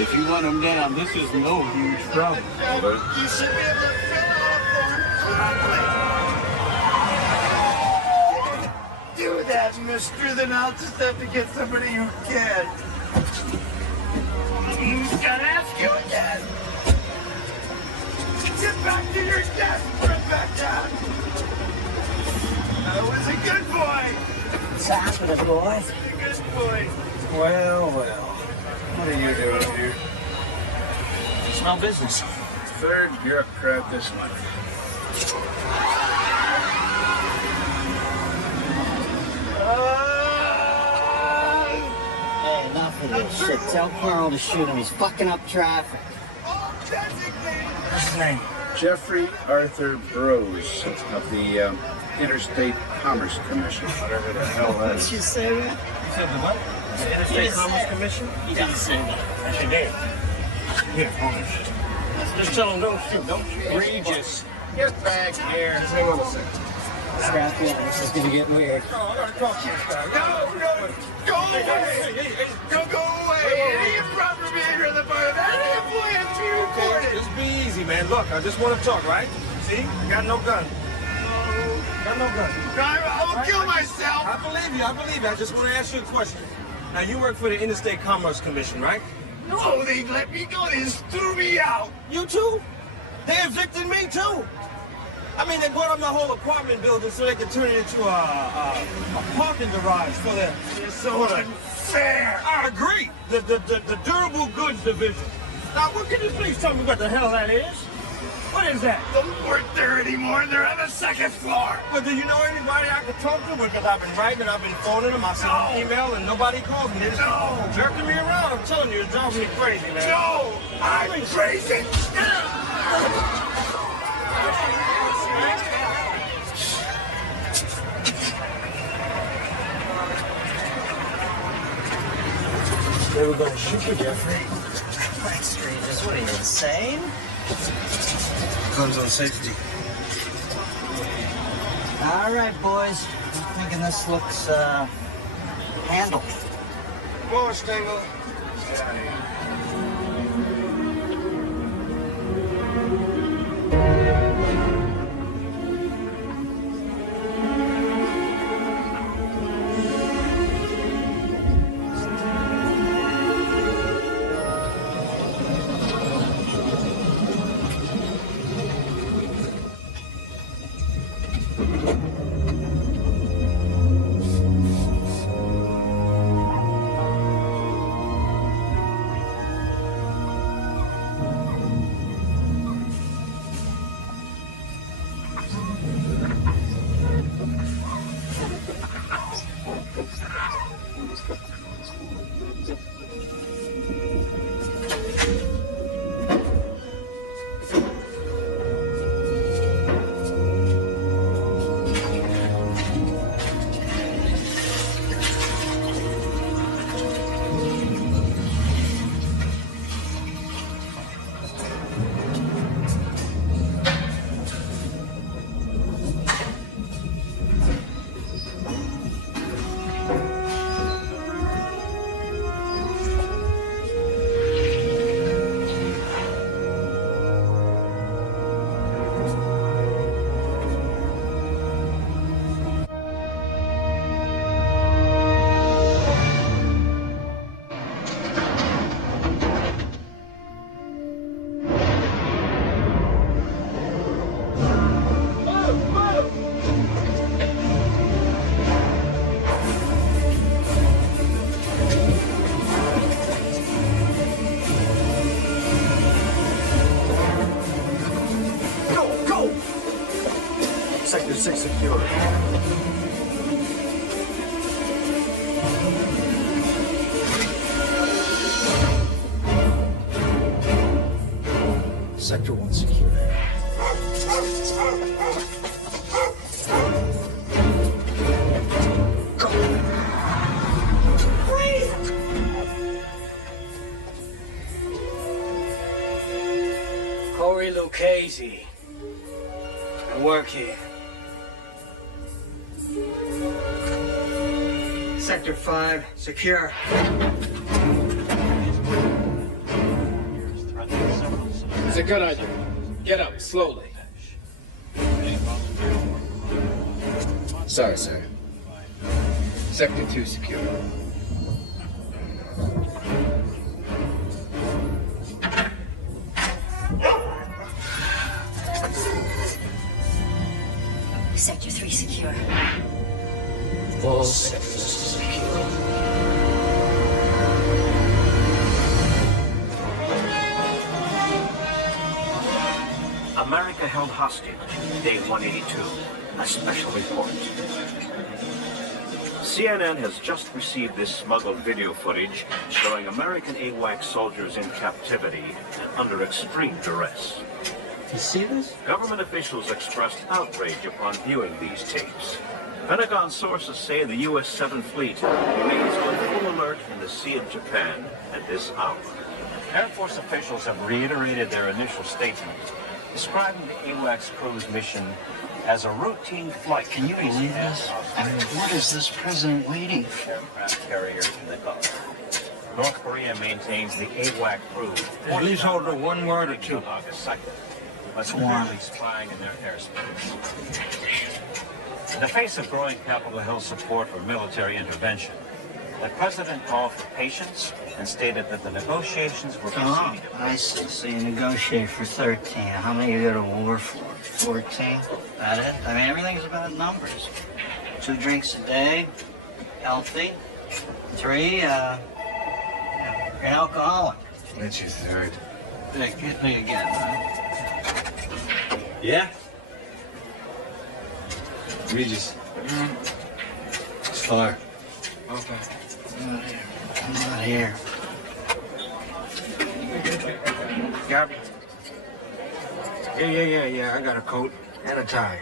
If you want them down, this is no huge problem. You should be able to fill out a form quickly. Do that, mister, then I'll just have to get somebody who can. Gotta ask you again. Get back to your desk, Rebecca. I was a good boy. What's happening, boys? A good boy. Well, well. What are you doing here? Small business. Third bureaucrat this month. Hey, enough of this shit. Tell Carl to shoot him. He's fucking up traffic. What's his name? Jeffrey Arthur Burroughs of the Interstate Commerce Commission. Whatever the hell that is. Did you say that? You said the what? The Interstate Commerce Commission? You didn't say that. Yes, you did. Here, hold on. Just tell him don't shoot. Don't shoot. Regis. Get back here. Just hang on a second. Scrap it. This is gonna get weird. No, I gotta talk to you, guy. No, go away. Don't go away. Any improper behavior on the part of any employee has to be reported. Just be easy, man. Look, I just want to talk, right? See? I got no gun. Got no gun. I will kill myself. I believe you. I believe you. I just want to ask you a question. Now, you work for the Interstate Commerce Commission, right? No, they let me go. They just threw me out. You too? They evicted me too. I mean, they bought up my whole apartment building so they could turn it into a parking garage for their... You're so unfair. I agree. The durable goods division. Now, what can you please tell me what the hell that is? What is that? Don't work there anymore. They're on the second floor. Well, do you know anybody I could talk to? Because I've been writing and I've been phoning them. I sent them an email and nobody calls me. They're just jerking me around. I'm telling you, it's driving me crazy, man. No, I'm crazy. They were going to shoot you, Jeffrey. Right, strangers. What are you, insane? Guns on safety. All right, boys. I'm thinking this looks, handled. Come on, Stengel. Sector 6 secure. Sector 1 secure. Corey Lucchese. I work here. Sector 5, secure. It's a good idea. Get up, slowly. Sorry, sir. Sector 2 secure. Sector 3 secure. All sectors secure. America held hostage, day 182, a special report. CNN has just received this smuggled video footage showing American AWACS soldiers in captivity and under extreme duress. You see this? Government officials expressed outrage upon viewing these tapes. Pentagon sources say the U.S. 7th Fleet remains on full alert in the Sea of Japan at this hour. Air Force officials have reiterated their initial statement, describing the AWACS crew's mission as a routine flight. Can you believe this? I mean, what is this president waiting for? Aircraft carrier in the Gulf. North Korea maintains the AWAC crew. Please hold her 1 word or 2. August 2nd, but apparently spying in their airspace. In the face of growing Capitol Hill support for military intervention, the president called for patience and stated that the negotiations were proceeding. Oh, I see. So you negotiate for 13. How many you go to war for? 14? That it? I mean, everything's about numbers. 2 drinks a day, healthy. 3, you're an alcoholic. That's your third. Hey, hit me again, huh? Yeah? Regis. It's far. Okay. I'm not here. Got me. Yeah. I got a coat and a tie.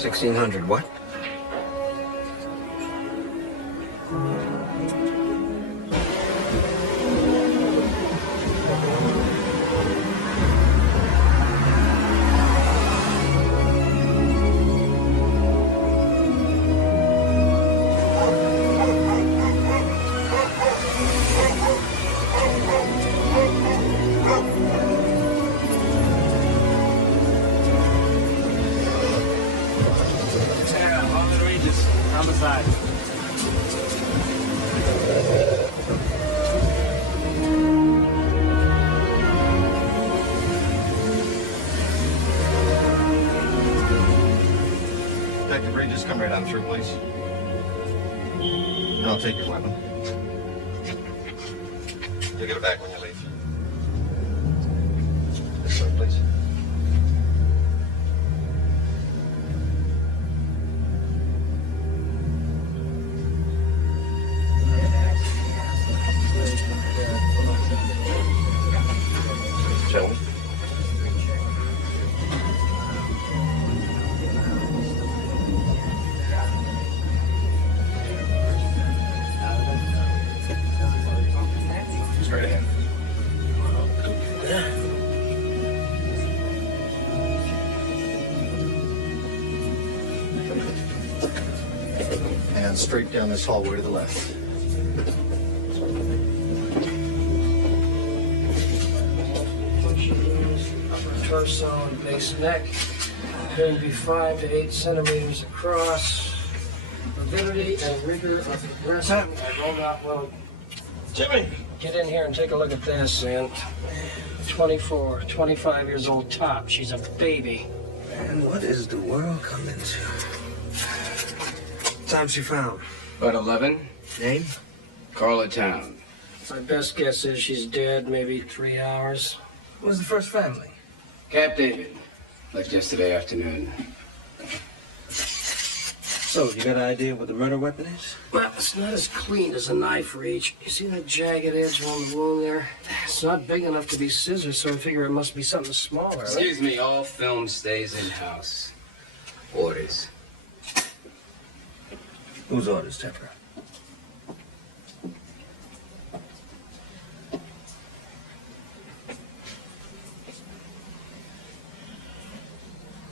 1600, what? Detective Ray, just come right on through, please. And I'll take your weapon. You'll get it back when you leave. This way, please. Gentlemen. Straight ahead. And straight down this hallway to the left. Torso and base neck. Going to be 5 to 8 centimeters across. Mobility and rigor of the breast. I rolled out well. Jimmy, get in here and take a look at this, and 24, 25 years old top. She's a baby. And what is the world coming to? Time she found? About 11. Name? Carla Town. My best guess is she's dead, maybe 3 hours. What was the first family? Cap David. Left yesterday afternoon. So, you got an idea what the murder weapon is? Well, it's not as clean as a knife reach. You see that jagged edge along the wound there? It's not big enough to be scissors, so I figure it must be something smaller. Excuse me, all film stays in-house. Orders. Whose orders, Tepper?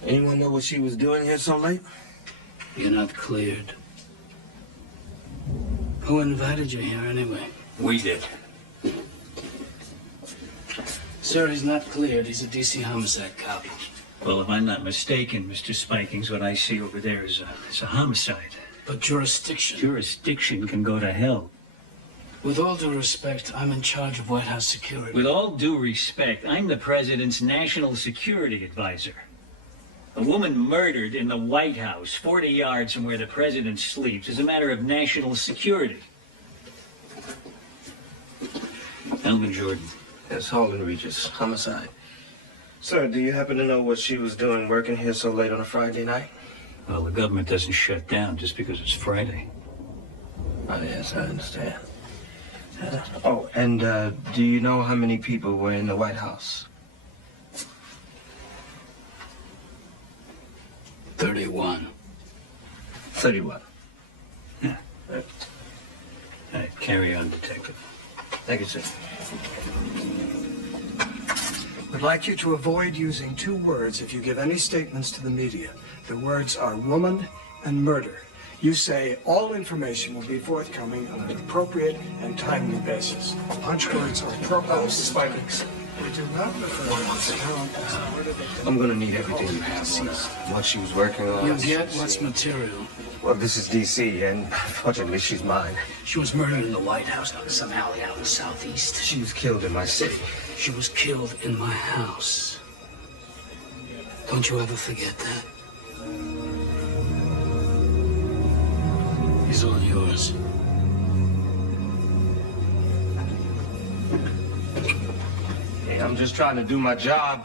Anyone know what she was doing here so late? You're not cleared. Who invited you here anyway? We did. Sir, he's not cleared. He's a DC homicide cop. Well, if I'm not mistaken, Mr. Spikings, what I see over there is a homicide. But jurisdiction. Jurisdiction can go to hell. With all due respect, I'm in charge of White House security. With all due respect, I'm the president's national security advisor. A woman murdered in the White House, 40 yards from where the president sleeps, is a matter of national security. Elvin Jordan. Yes, Holden Regis. Homicide. Sir, do you happen to know what she was doing working here so late on a Friday night? Well, the government doesn't shut down just because it's Friday. Oh, yes, I understand. Oh, and do you know how many people were in the White House? 31. 31. Yeah. All right, carry on, Detective. Thank you, sir. We'd like you to avoid using two words if you give any statements to the media. The words are woman and murder. You say all information will be forthcoming on an appropriate and timely basis. Punch words are appropriate. Mr. Spikings. We do not refer to account as a murder victim. I'm gonna need everything you have on what she was working on. You'll get what's material. Well, this is D.C., and fortunately, she's mine. She was murdered in the White House, not some alley out in the southeast. She was killed in my city. She was killed in my house. Don't you ever forget that. He's all yours. Hey, I'm just trying to do my job.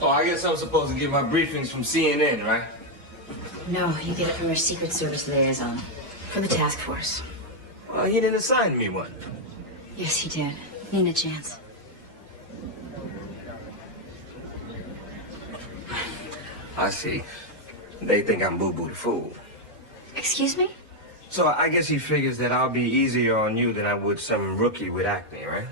Oh, I guess I'm supposed to get my briefings from CNN, right? No, you get it from your Secret Service liaison. From the task force. Well, he didn't assign me one. Yes, he did. Need a chance. I see. They think I'm Boo-Boo the Fool. Excuse me? So I guess he figures that I'll be easier on you than I would some rookie with acne, right?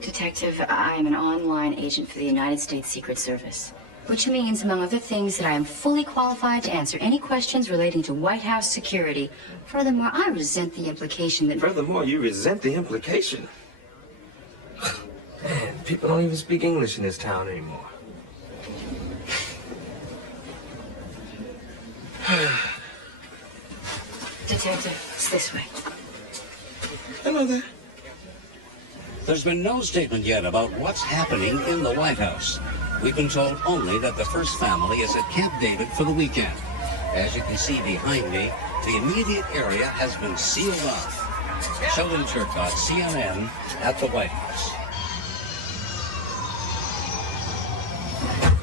Detective, I am an online agent for the United States Secret Service. Which means, among other things, that I am fully qualified to answer any questions relating to White House security. Furthermore, I resent the implication that... Furthermore, you resent the implication. Man, people don't even speak English in this town anymore. Detective, it's this way. Hello there. There's been no statement yet about what's happening in the White House. We've been told only that the first family is at Camp David for the weekend. As you can see behind me, the immediate area has been sealed off. Sheldon Turcotte, CNN, at the White House.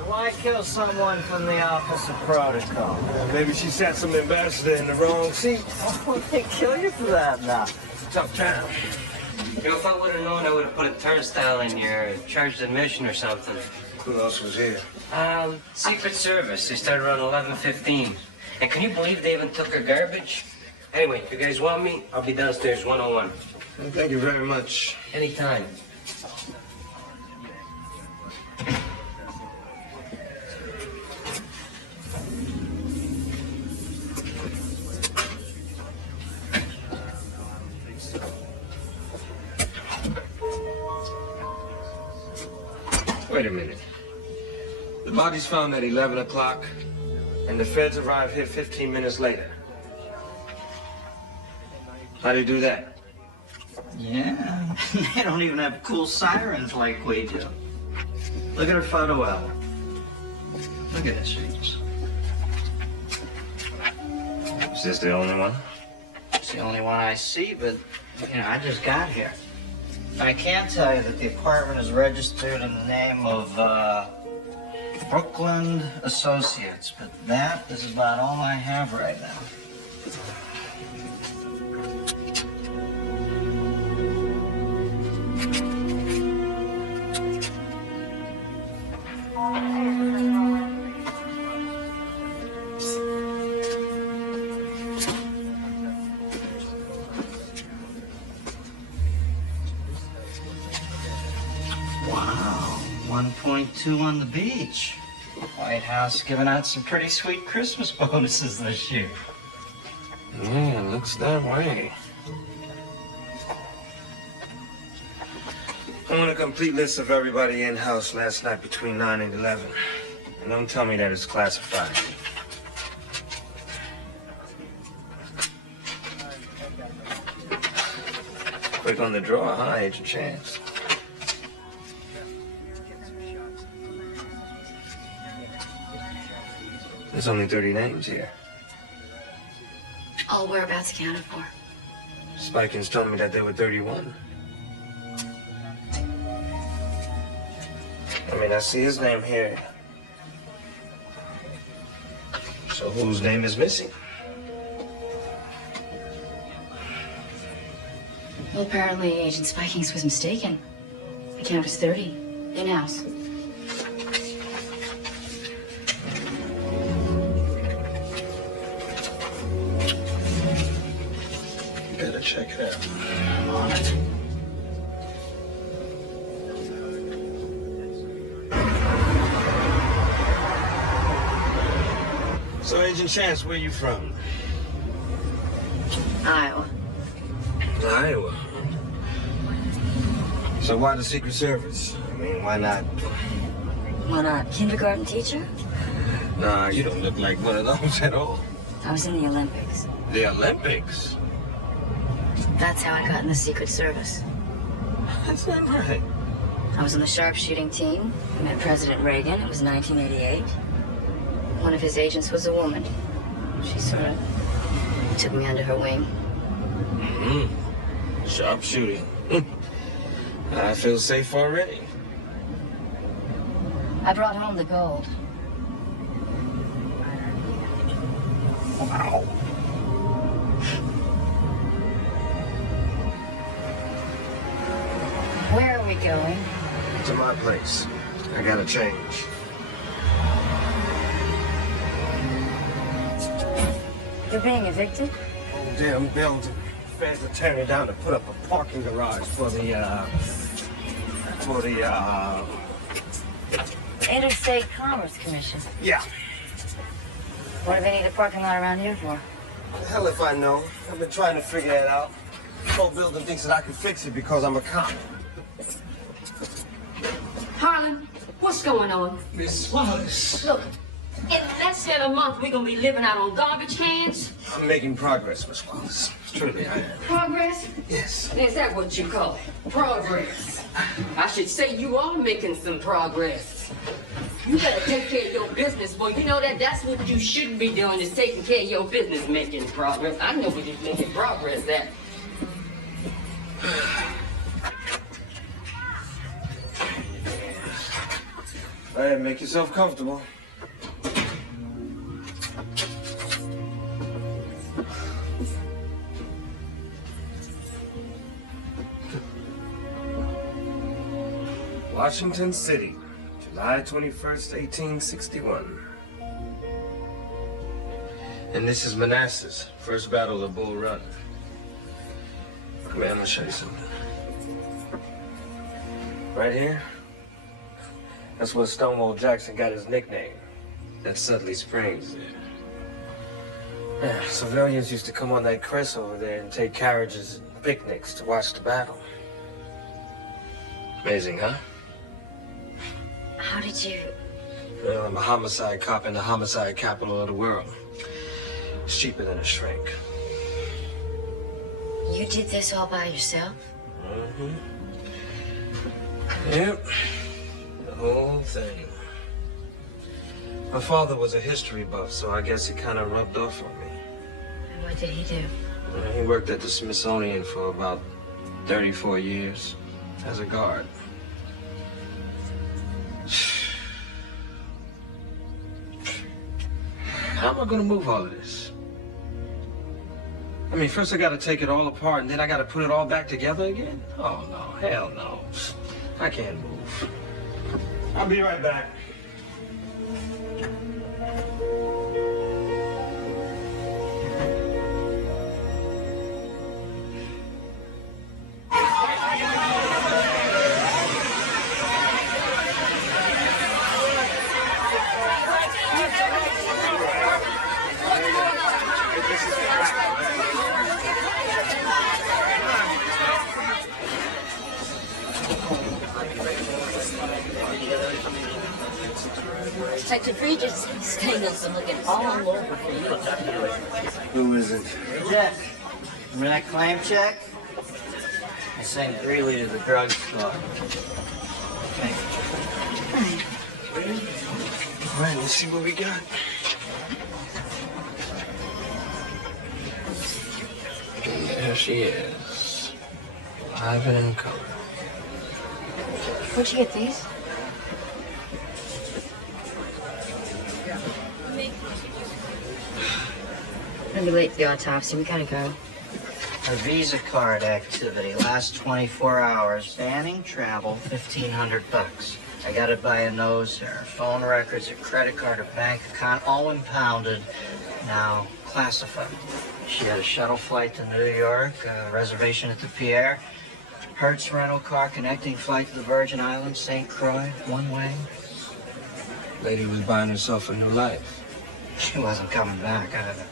Why kill someone from the Office of Protocol? Maybe she sent some ambassador in the wrong seat. Oh, they kill you for that now. It's a tough town. You know, if I would have known, I would have put a turnstile in your charged admission or something. Who else was here? Secret Service. They started around 11:15. And can you believe they even took our garbage? Anyway, if you guys want me, I'll be downstairs 101. Thank you very much. Anytime. Wait a minute. The body's found at 11 o'clock, and the feds arrive here 15 minutes later. How do you do that? Yeah, they don't even have cool sirens like we do. Look at her photo album. Look at this, Regis. Is this the only one? It's the only one I see, but, you know, I just got here. I can tell you that the apartment is registered in the name of, Brooklyn Associates, but that is about all I have right now. Wow, 1.2 on the beach. White House giving out some pretty sweet Christmas bonuses this year. Yeah, looks that way. I want a complete list of everybody in-house last night between 9 and 11. And don't tell me that it's classified. Quick on the draw, huh? Agent Chance. There's only 30 names here. All whereabouts accounted for. Spikins told me that there were 31. I mean, I see his name here. So whose name is missing? Well, apparently Agent Spikings was mistaken. The count is 30. In-house. Better check it out. So, Agent Chance, where you from? Iowa. Iowa. So why the Secret Service? I mean, why not? Why not? Kindergarten teacher? Nah, you don't look like one of those at all. I was in the Olympics. The Olympics? That's how I got in the Secret Service. That's not right. I was on the sharpshooting team. I met President Reagan. It was 1988. One of his agents was a woman. She sort of took me under her wing. Sharpshooting. I feel safe already. I brought home the gold. Wow. Where are we going? To my place. I gotta change. You're being evicted? Oh, damn building. Feds are tearing it down to put up a parking garage for the Interstate Commerce Commission. Yeah. What do they need a parking lot around here for? The hell if I know. I've been trying to figure that out. The whole building thinks that I can fix it because I'm a cop. Harlan, what's going on? Miss Wallace. Look, in less than a month, we're gonna be living out on garbage cans. I'm making progress, Miss Wallace. Truly, I am. Progress? Yes. Is that what you call it? Progress. I should say you are making some progress. You better take care of your business, boy. You know that's what you should be doing, is taking care of your business, making progress. I know we're just making progress at. All right, make yourself comfortable. Washington City, July 21st, 1861. And this is Manassas, first battle of Bull Run. Come here, I'm gonna show you something. Right here, that's where Stonewall Jackson got his nickname. That's Sudley Springs. Yeah, civilians used to come on that crest over there and take carriages and picnics to watch the battle. Amazing, huh? How did you... Well, I'm a homicide cop in the homicide capital of the world. It's cheaper than a shrink. You did this all by yourself? Mm-hmm. Yep. The whole thing. My father was a history buff, so I guess it kind of rubbed off on me. And what did he do? He worked at the Smithsonian for about 34 years as a guard. How am I gonna move all of this? I mean, first I gotta take it all apart, and then I gotta put it all back together again? Oh, no, hell no. I can't move. I'll be right back. Detective Regis, Stangles are looking all over for you. Who is it? Jack. Remember that claim check? I sent Greeley to the drugstore. Okay. All right, let's see what we got. And there she is. Live and in color. Where'd you get these? Gonna be late for the autopsy. We gotta go. A Visa card activity, last 24 hours. Banning travel, $1,500. I got it by a nose hair. Phone records, a credit card, a bank account, all impounded. Now classified. She had a shuttle flight to New York, a reservation at the Pierre, Hertz rental car, connecting flight to the Virgin Islands, St. Croix, one way. Lady was buying herself a new life. She wasn't coming back either.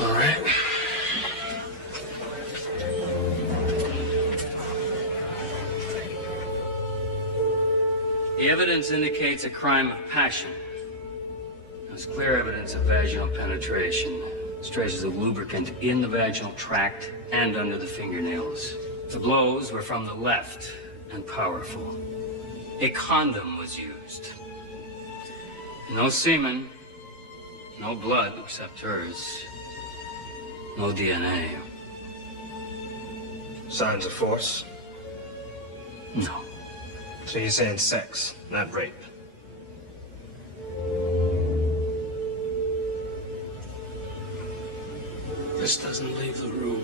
All right. The evidence indicates a crime of passion. There's clear evidence of vaginal penetration. There's traces of lubricant in the vaginal tract and under the fingernails. The blows were from the left and powerful. A condom was used. No semen, no blood except hers, no DNA. Signs of force? No. So you're saying sex, not rape? This doesn't leave the room.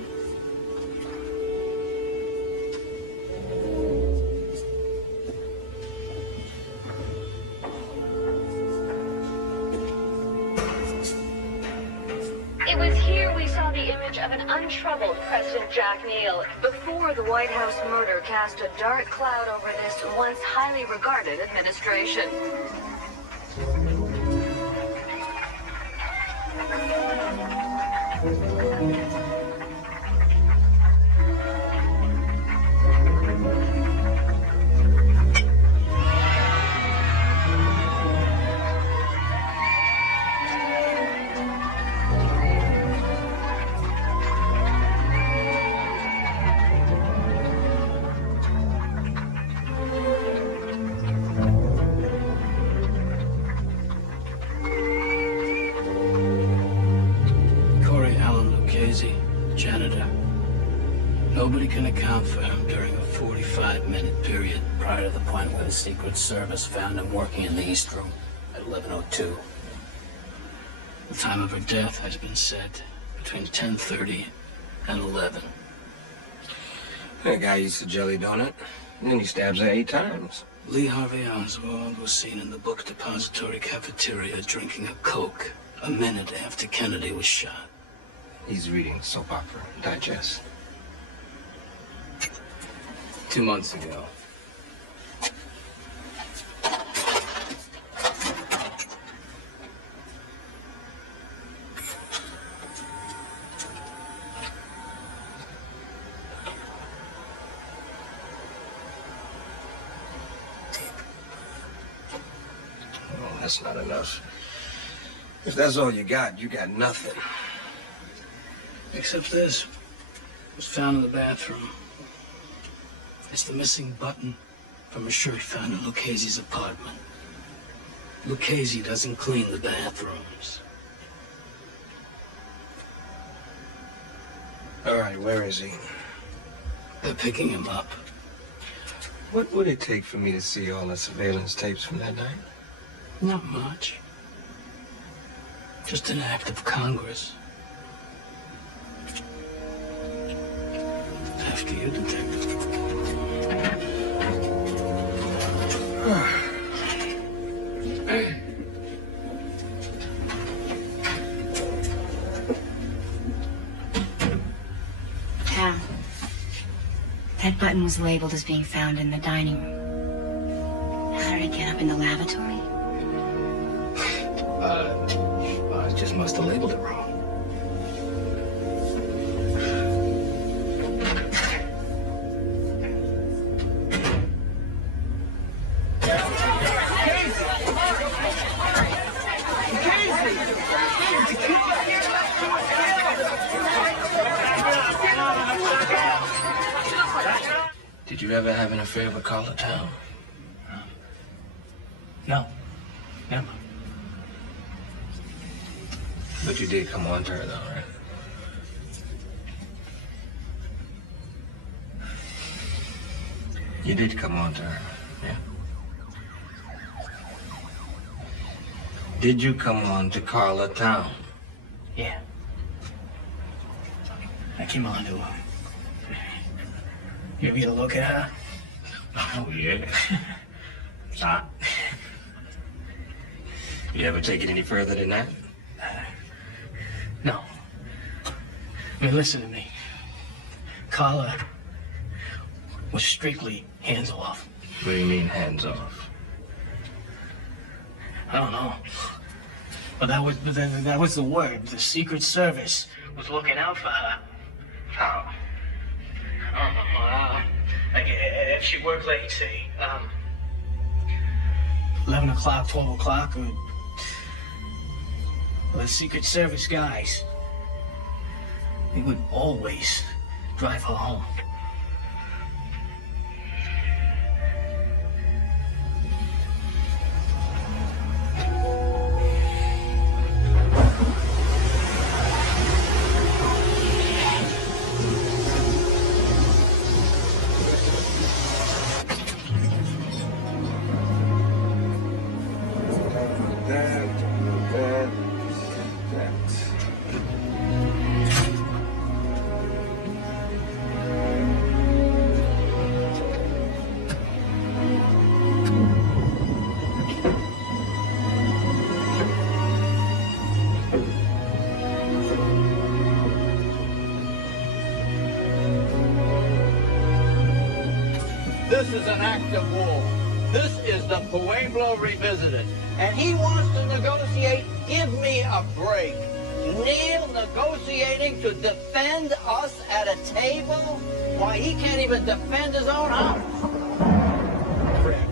It was here we saw the image of an untroubled President Jack Neal before the White House murder cast a dark cloud over this once highly regarded administration. Janitor. Nobody can account for him during a 45-minute period prior to the point where the Secret Service found him working in the East Room at 11:02. The time of her death has been set between 10:30 and 11. That guy used to jelly donut, and then he stabs her 8 times. Lee Harvey Oswald was seen in the book depository cafeteria drinking a Coke a minute after Kennedy was shot. He's reading soap opera digest. 2 months ago. Oh, that's not enough. If that's all you got nothing. Except this was found in the bathroom. It's the missing button from a shirt found in Lucchese's apartment. Lucchese doesn't clean the bathrooms. All right, where is he? They're picking him up. What would it take for me to see all the surveillance tapes from that night? Not much. Just an act of Congress. After you, Detective. Hal, that button was labeled as being found in the dining room. How did it get up in the lavatory? I just must have labeled it wrong. Did you ever have an affair with Carla Town? No, never. But you did come on to her, though, right? You did come on to her, yeah? Did you come on to Carla Town? Yeah. I came on to her. You ever get a look at her? Oh, yeah. It's hot. You ever take it any further than that? No. I mean, listen to me. Carla was strictly hands off. What do you mean, hands off? I don't know. But that was the word. The Secret Service was looking out for her. How? I don't know. Like, if she worked late, say, 11 o'clock, 12 o'clock, or the Secret Service guys, they would always drive her home. This is an act of war. This is the Pueblo revisited. And he wants to negotiate. Give me a break. Neil negotiating to defend us at a table? Why, he can't even defend his own house.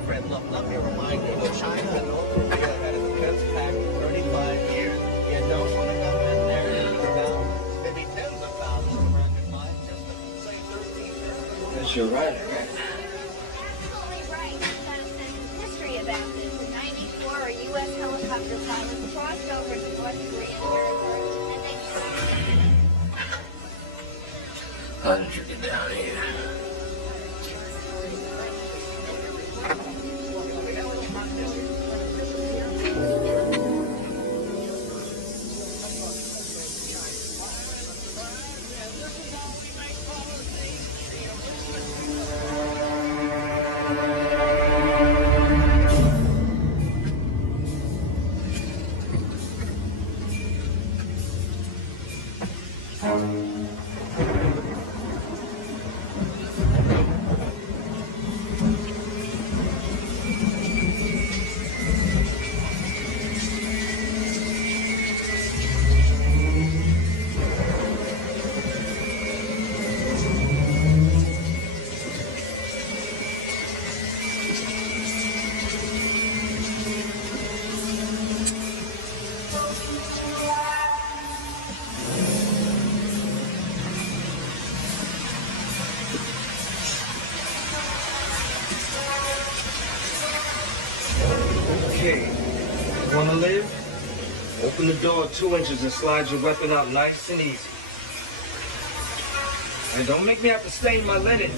Fred, look, let me remind you that China and North Korea had a defense pact for 35 years. You don't want to go in there and about maybe tens of thousands of American lives just to say 13 years. That's your right, right? U.S. helicopter pilots crossed over to North Korean territory and they... How did you get down here? Want to live? Open the door 2 inches and slide your weapon out nice and easy. And don't make me have to stain my linen.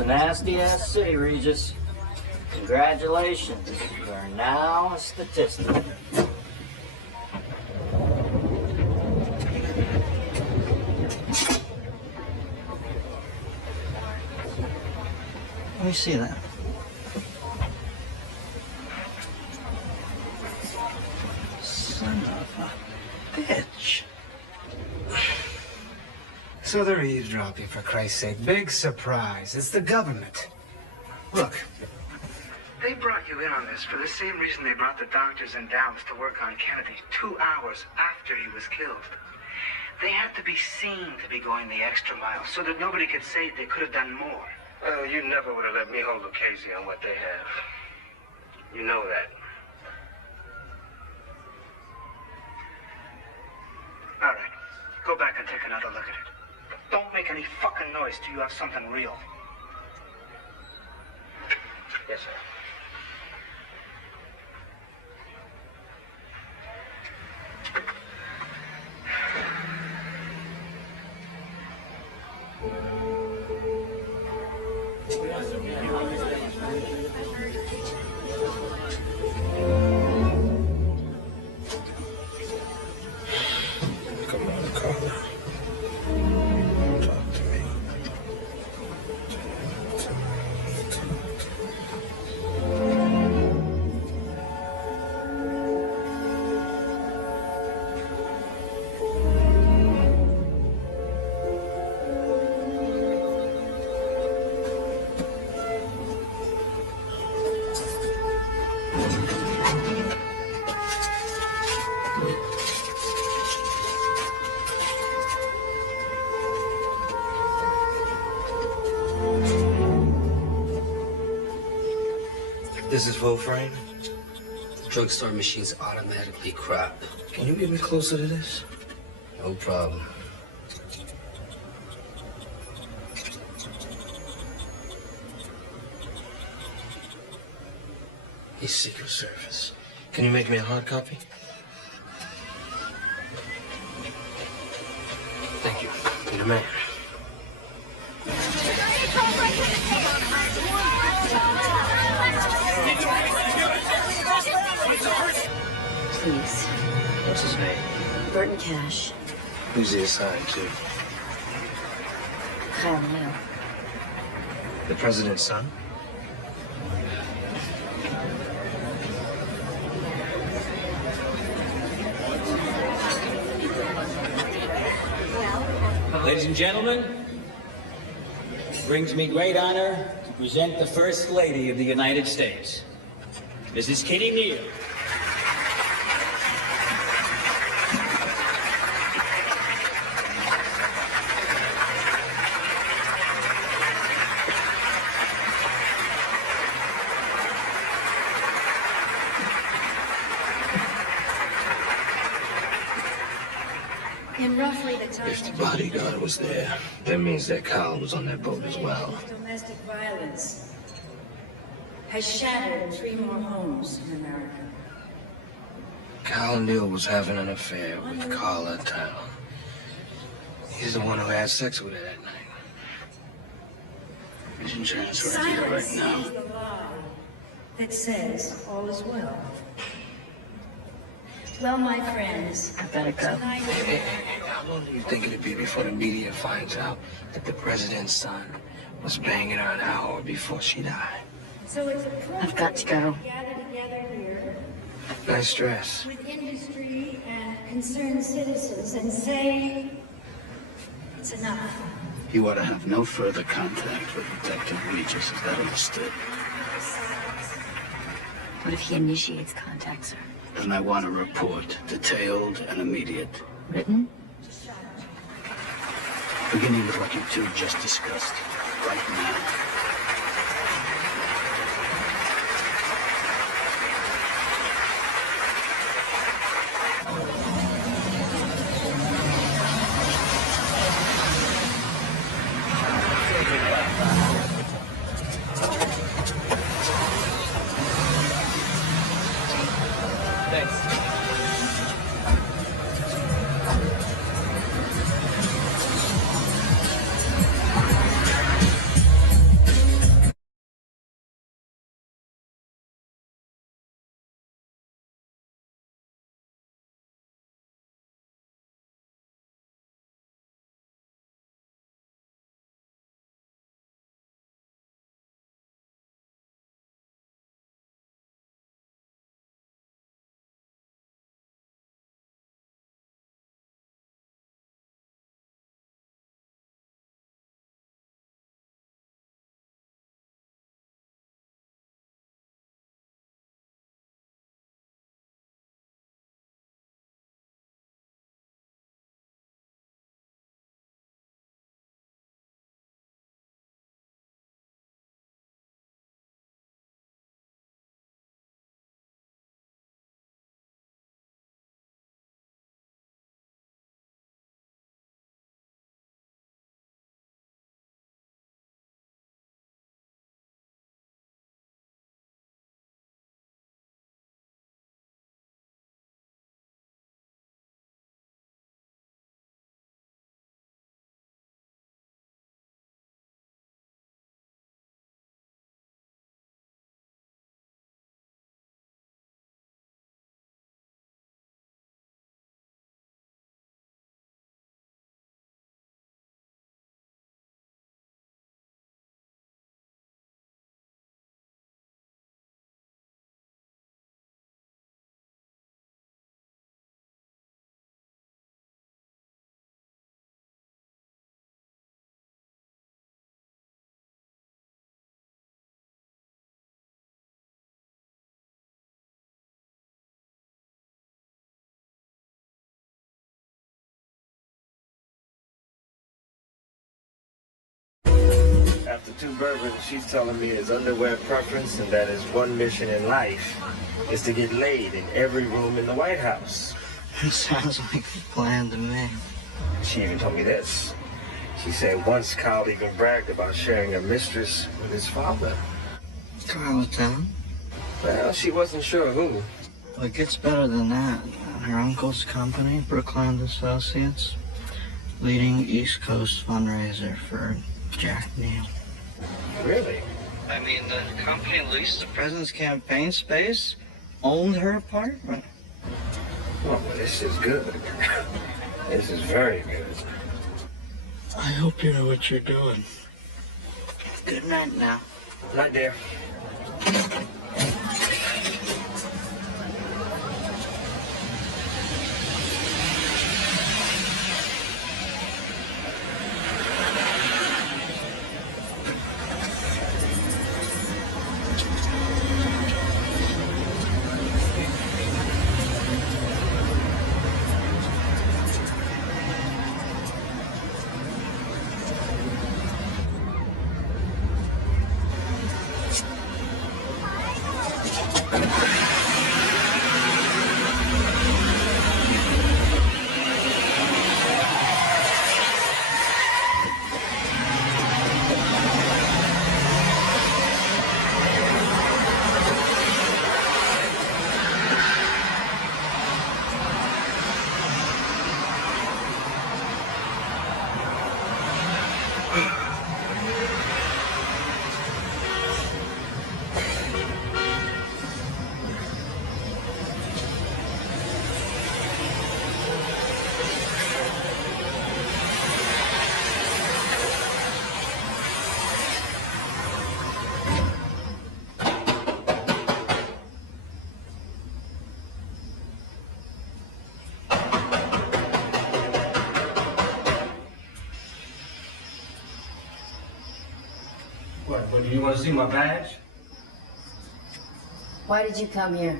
a nasty-ass city, Regis. Congratulations, you are now a statistic. Let me see that. Son of a bitch. So they're eavesdropping, for Christ's sake. Big surprise. It's the government. Look, they brought you in on this for the same reason they brought the doctors in Dallas to work on Kennedy 2 hours after he was killed. They had to be seen to be going the extra mile so that nobody could say they could have done more. Well, you never would have let me hold Lucchese on what they have. You know that. All right, go back and take another look at it. Don't make any fucking noise till you have something real. Yes, sir. Come on, Carla. Talk to me. This is full frame? Drugstore machines automatically crop. Can you get me closer to this? No problem. He's Secret Service. Can you make me a hard copy? Thank you. You're the man. Please. What's his name? Burton Cash. Who's he assigned to? Kyle Neal. The president's son? Ladies and gentlemen, it brings me great honor to present the First Lady of the United States, Mrs. Kitty Neal. In roughly the time If the bodyguard was there, that means that Kyle was on that boat as well. Domestic violence has shattered 3 more homes in America. Kyle Neal was having an affair with Carla Town. He's the one who had sex with her that night. Mission transfer here right Silence now. is the lie that says all is well. Well, my friends, I better go. How long do you think it'd be before the media finds out that the president's son was banging her an hour before she died? so it's appropriate I've got to go. gather together here Nice dress. with industry and concerned citizens and say it's enough. You ought to have no further contact with Detective Regis. Is that understood? What if he initiates contact, sir? Then I want a report, detailed and immediate. Written? Beginning with what you two just discussed, right now. 2 bourbon, she's telling me his underwear preference and that his one mission in life is to get laid in every room in the White House. It sounds like a plan to me. She even told me this. She said once Kyle even bragged about sharing a mistress with his father. Kyle was telling? Well, she wasn't sure who. Well, it gets better than that. Her uncle's company, Brookland Associates, leading East Coast fundraiser for Jack Neal. Really? I mean, the company leased the president's campaign space, owned her apartment. Oh, well, this is good. This is very good. I hope you know what you're doing. Good night now. Night, dear. What, do you want to see my badge? Why did you come here?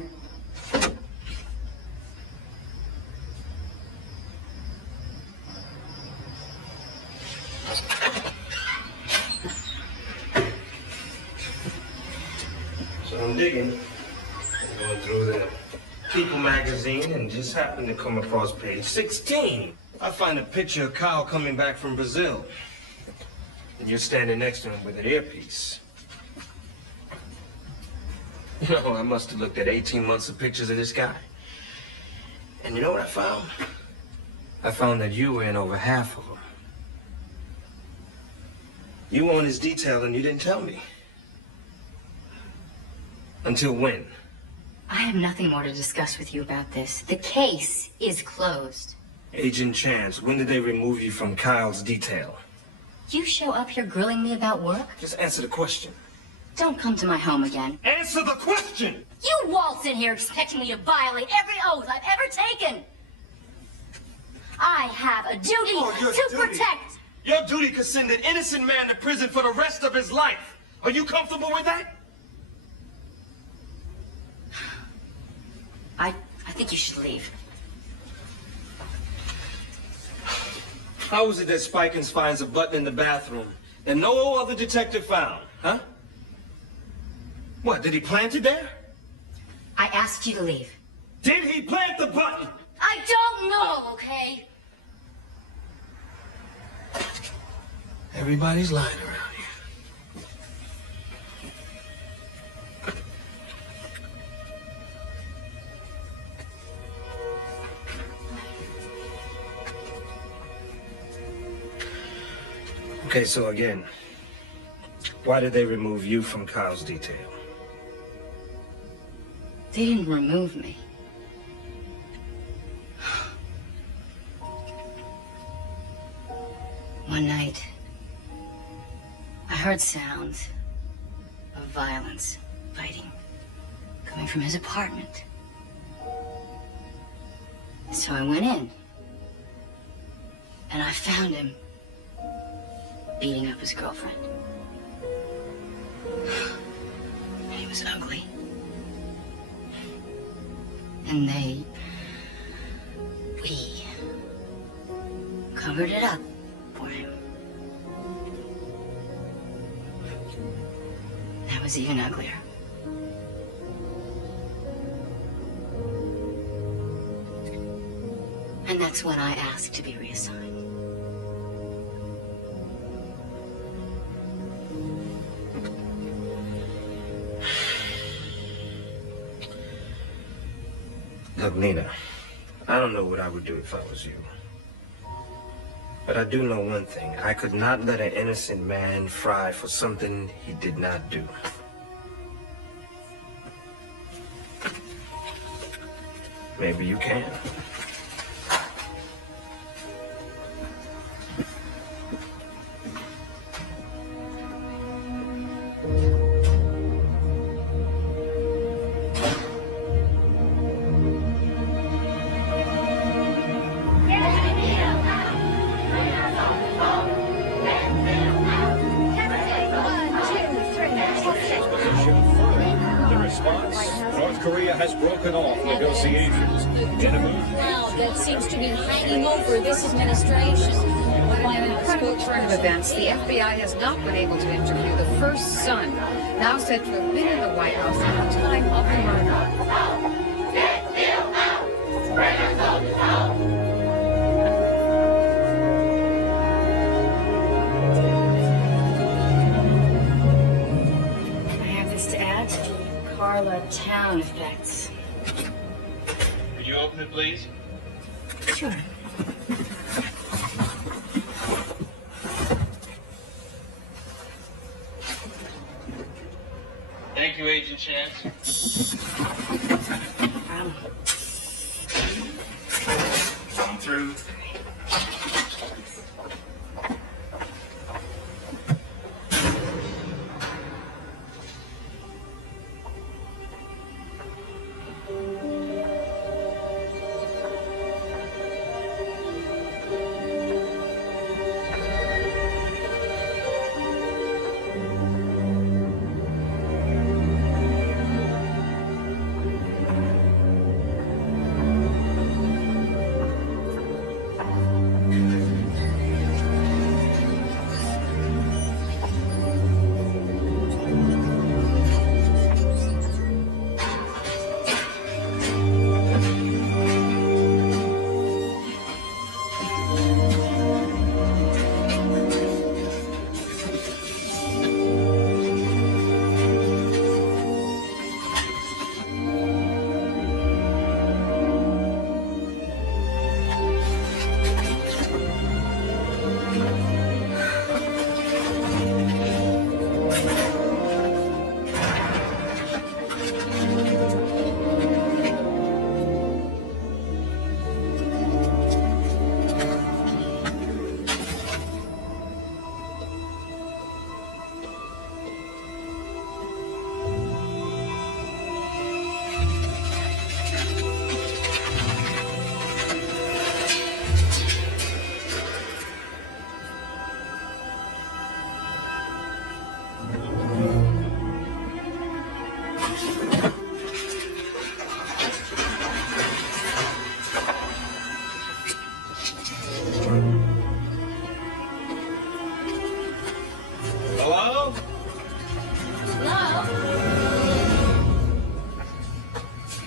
So I'm digging. I'm going through the People magazine and just happened to come across page 16. I find a picture of Kyle coming back from Brazil. And you're standing next to him with an earpiece. You know, I must have looked at 18 months of pictures of this guy. And you know what I found? I found that you were in over half of them. You were on his detail and you didn't tell me. Until when? I have nothing more to discuss with you about this. The case is closed. Agent Chance, when did they remove you from Kyle's detail? You show up here grilling me about work? Just answer the question. Don't come to my home again. Answer the question! You waltz in here expecting me to violate every oath I've ever taken. I have a duty to protect. Your duty could send an innocent man to prison for the rest of his life. Are you comfortable with that? I think you should leave. How is it that Spikins finds a button in the bathroom that no other detective found, huh? What, did he plant it there? I asked you to leave. Did he plant the button? I don't know, okay? Everybody's lying around here. Okay, so again, why did they remove you from Kyle's detail? They didn't remove me. One night, I heard sounds of violence, fighting, coming from his apartment. So I went in, and I found him beating up his girlfriend. And he was ugly. And we covered it up for him. was even uglier. And that's when I asked to be reassigned. Look, Nina, I don't know what I would do if I was you. But I do know one thing. I could not let an innocent man fry for something he did not do. Maybe you can. The FBI has not been able to interview the first son, now said to have been in the White House at the time of the murder. I have this to add to Carla Town effects. Could you open it, please? Sure. Thank you, Agent Chance. Come through.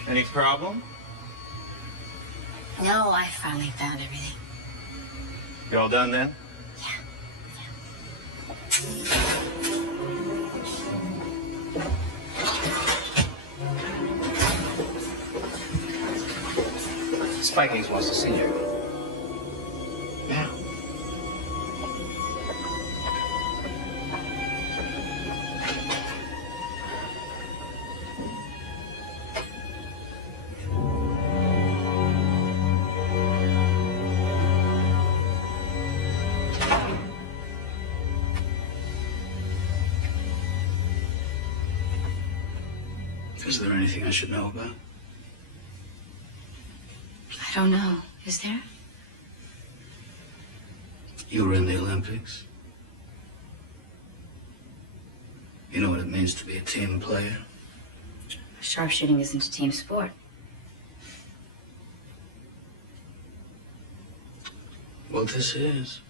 Any problem? No, I finally found everything. You all done then? Spikings wants to see you. Yeah. Is there anything I should know about? I don't know. Is there? You were in the Olympics. You know what it means to be a team player? Sharpshooting isn't a team sport. Well, this is.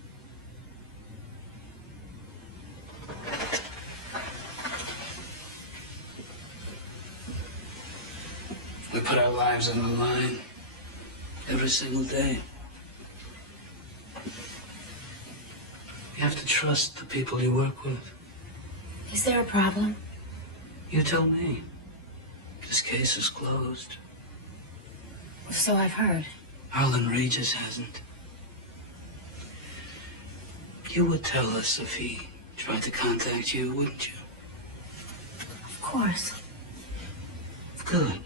lives on the line every single day. You have to trust the people you work with. Is there a problem? You tell me. This case is closed. So I've heard. Harlan Regis hasn't. You would tell us if he tried to contact you, wouldn't you? Of course. Good.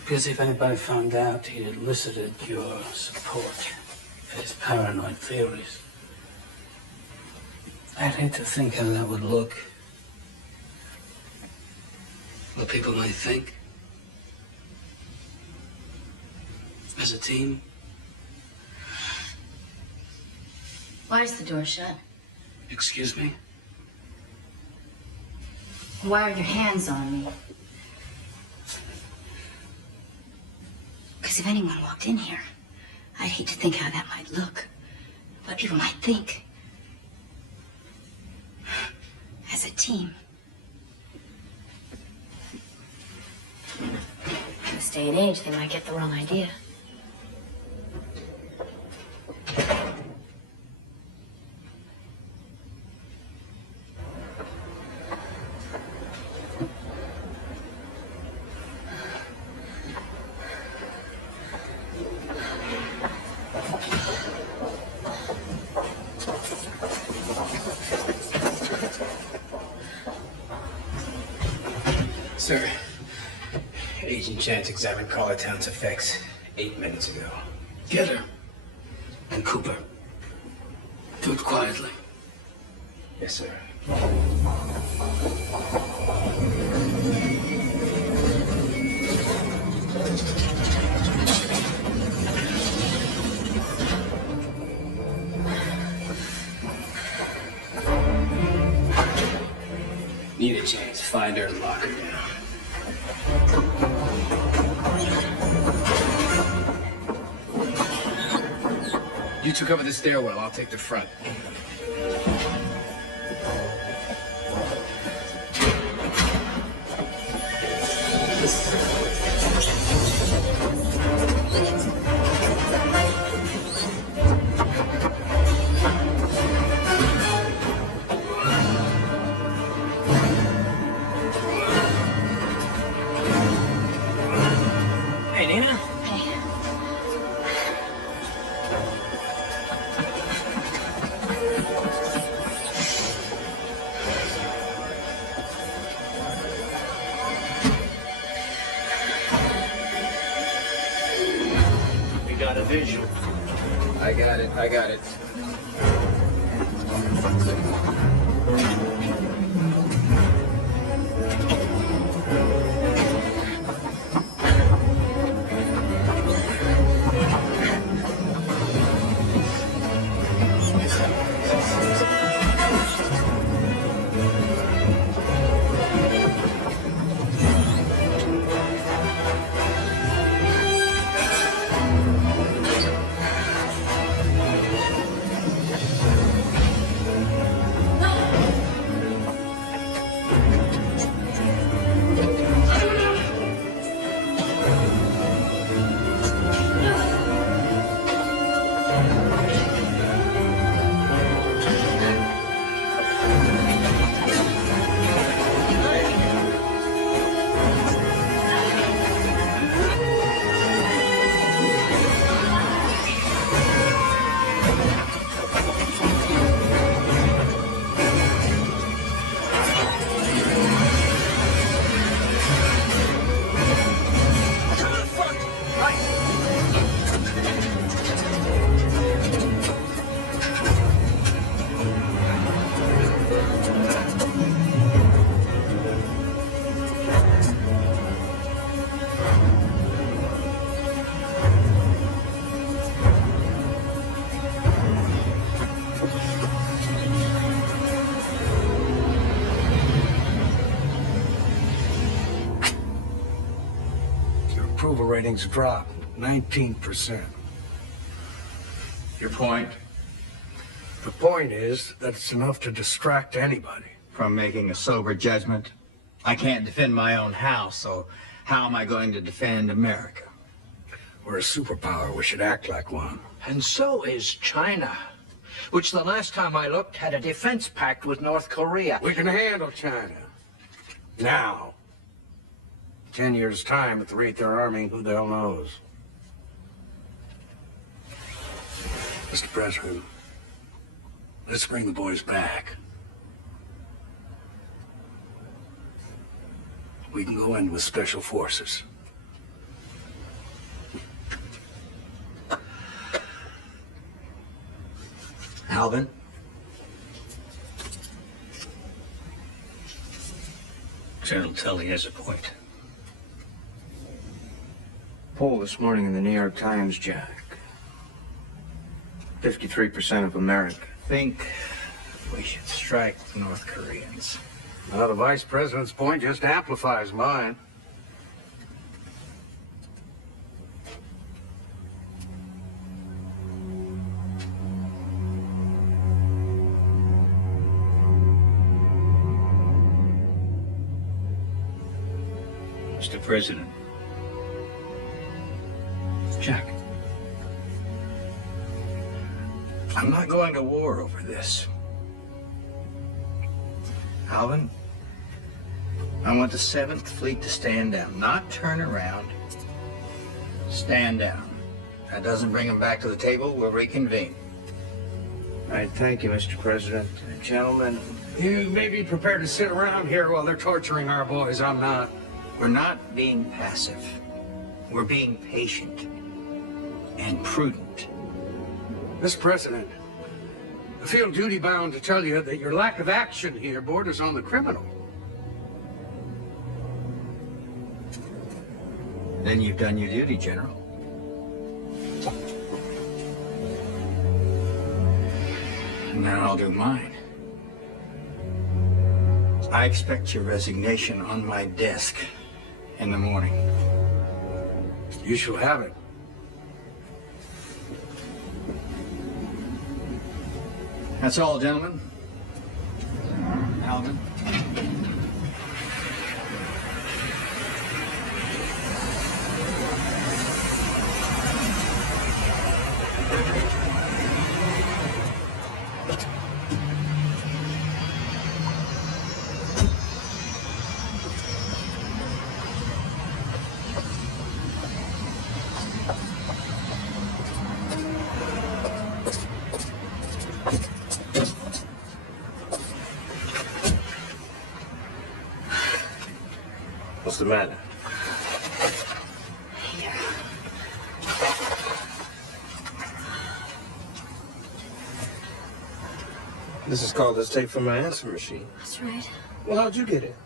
Because if anybody found out he had elicited your support for his paranoid theories, I'd hate to think how that would look. What people might think. As a team. Why is the door shut? Excuse me? Why are your hands on me? Because if anyone walked in here, I'd hate to think how that might look. What people might think. As a team. In this day and age, they might get the wrong idea. Sir, Agent Chance examined Caller Town's effects 8 minutes ago. Get her. And Cooper. Do it quietly. Yes, sir. Need a chance. Find her and lock her down. You two cover the stairwell. I'll take the front. Hey, Nina. We got a visual. I got it. I got it. Approval ratings dropped 19%. Your point? The point is that it's enough to distract anybody. from making a sober judgment. I can't defend my own house, so how am I going to defend America? We're a superpower. We should act like one. And so is China, which the last time I looked had a defense pact with North Korea. We can handle China. Now. 10 years' time, if they rate their army, who the hell knows? Mr. President, let's bring the boys back. We can go in with special forces. Alvin? General Tully has a point. Poll this morning in the New York Times, Jack. 53% of America Think we should strike the North Koreans. Well, the Vice President's point just amplifies mine. Mr. President. Jack. I'm not going to war over this. Alvin, I want the 7th Fleet to stand down, not turn around. Stand down. That doesn't bring them back to the table, we'll reconvene. All right, thank you, Mr. President. Gentlemen, You may be prepared to sit around here while they're torturing our boys. I'm not. We're not being passive. We're being patient and prudent. Mr. President, I feel duty-bound to tell you that your lack of action here borders on the criminal. Then you've done your duty, General. And now I'll do mine. I expect your resignation on my desk in the morning. You shall have it. That's all, gentlemen. Alvin. what's the matter? This is called this tape from my answer machine. That's right. Well, how'd you get it?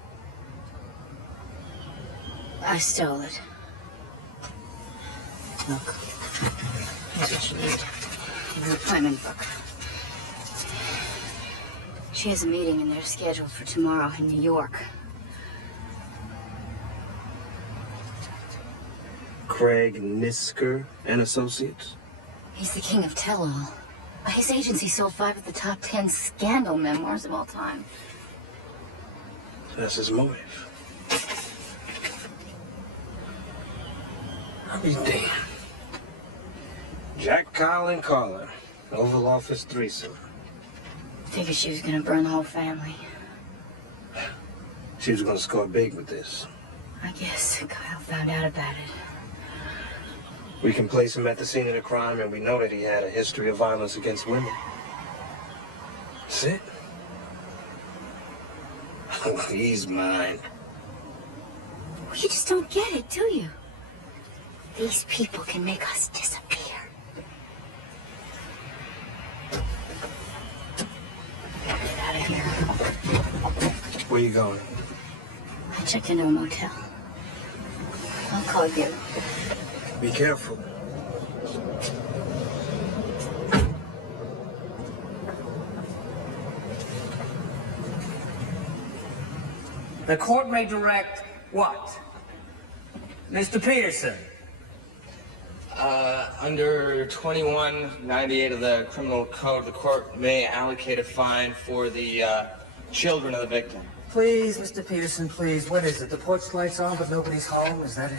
I stole it. Look. Here's what you need. Your appointment book. She has a meeting and they're scheduled for tomorrow in New York. Craig Nisker and Associates? He's the king of tell-all. His agency sold 5 of the top 10 scandal memoirs of all time. That's his motive. I'll be damned. Jack, Kyle, and Carla. Oval Office threesome. Figured she was gonna burn the whole family. She was gonna score big with this. I guess Kyle found out about it. We can place him at the scene of the crime, and we know that he had a history of violence against women. That's it. Oh, he's mine. Well, you just don't get it, do you? These people can make us disappear. Get out of here. Where you going? I checked into a motel. I'll call you. Be careful. The court may direct what? Mr. Peterson. Under 2198 of the Criminal Code, the court may allocate a fine for the Children of the victim. Please, Mr. Peterson, please. What is it? The porch light's on, but nobody's home? Is that it?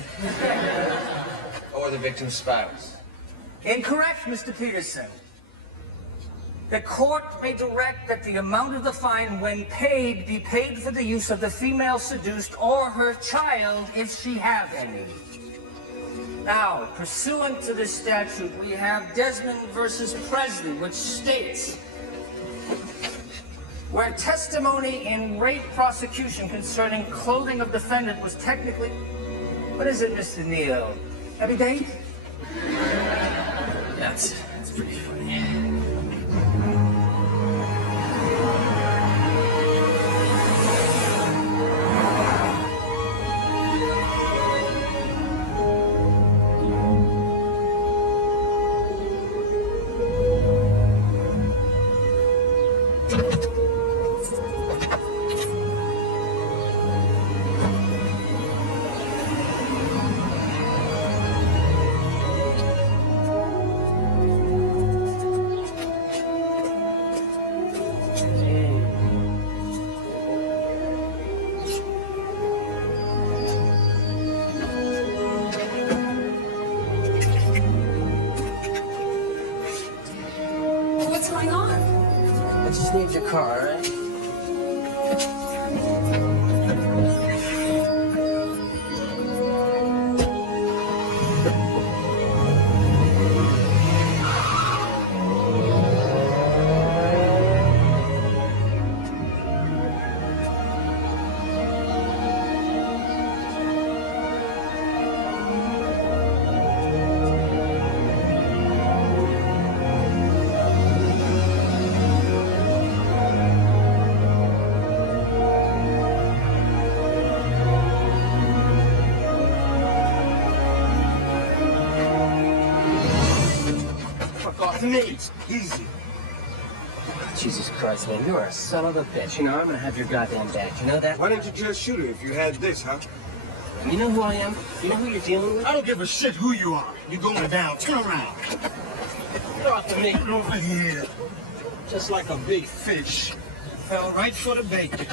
Or the victim's spouse. Incorrect, Mr. Peterson. The court may direct that the amount of the fine, when paid, be paid for the use of the female seduced or her child, if she have any. Now, pursuant to this statute, we have Desmond versus Presley, which states, where testimony in rape prosecution concerning clothing of defendant was technically, what is it, Mr. Neal? Every day? That's pretty funny. What's going on? I just need your car, all right? Me. Easy. Jesus Christ, man, you are a son of a bitch. You know, I'm gonna have your goddamn back. You know that? Why didn't you just shoot her if you had this, huh? You know who I am? You know who you're dealing with? I don't give a shit who you are. You're going down. Turn around. Get off of me. Get over here. Just like a big fish. Fell right for the bacon.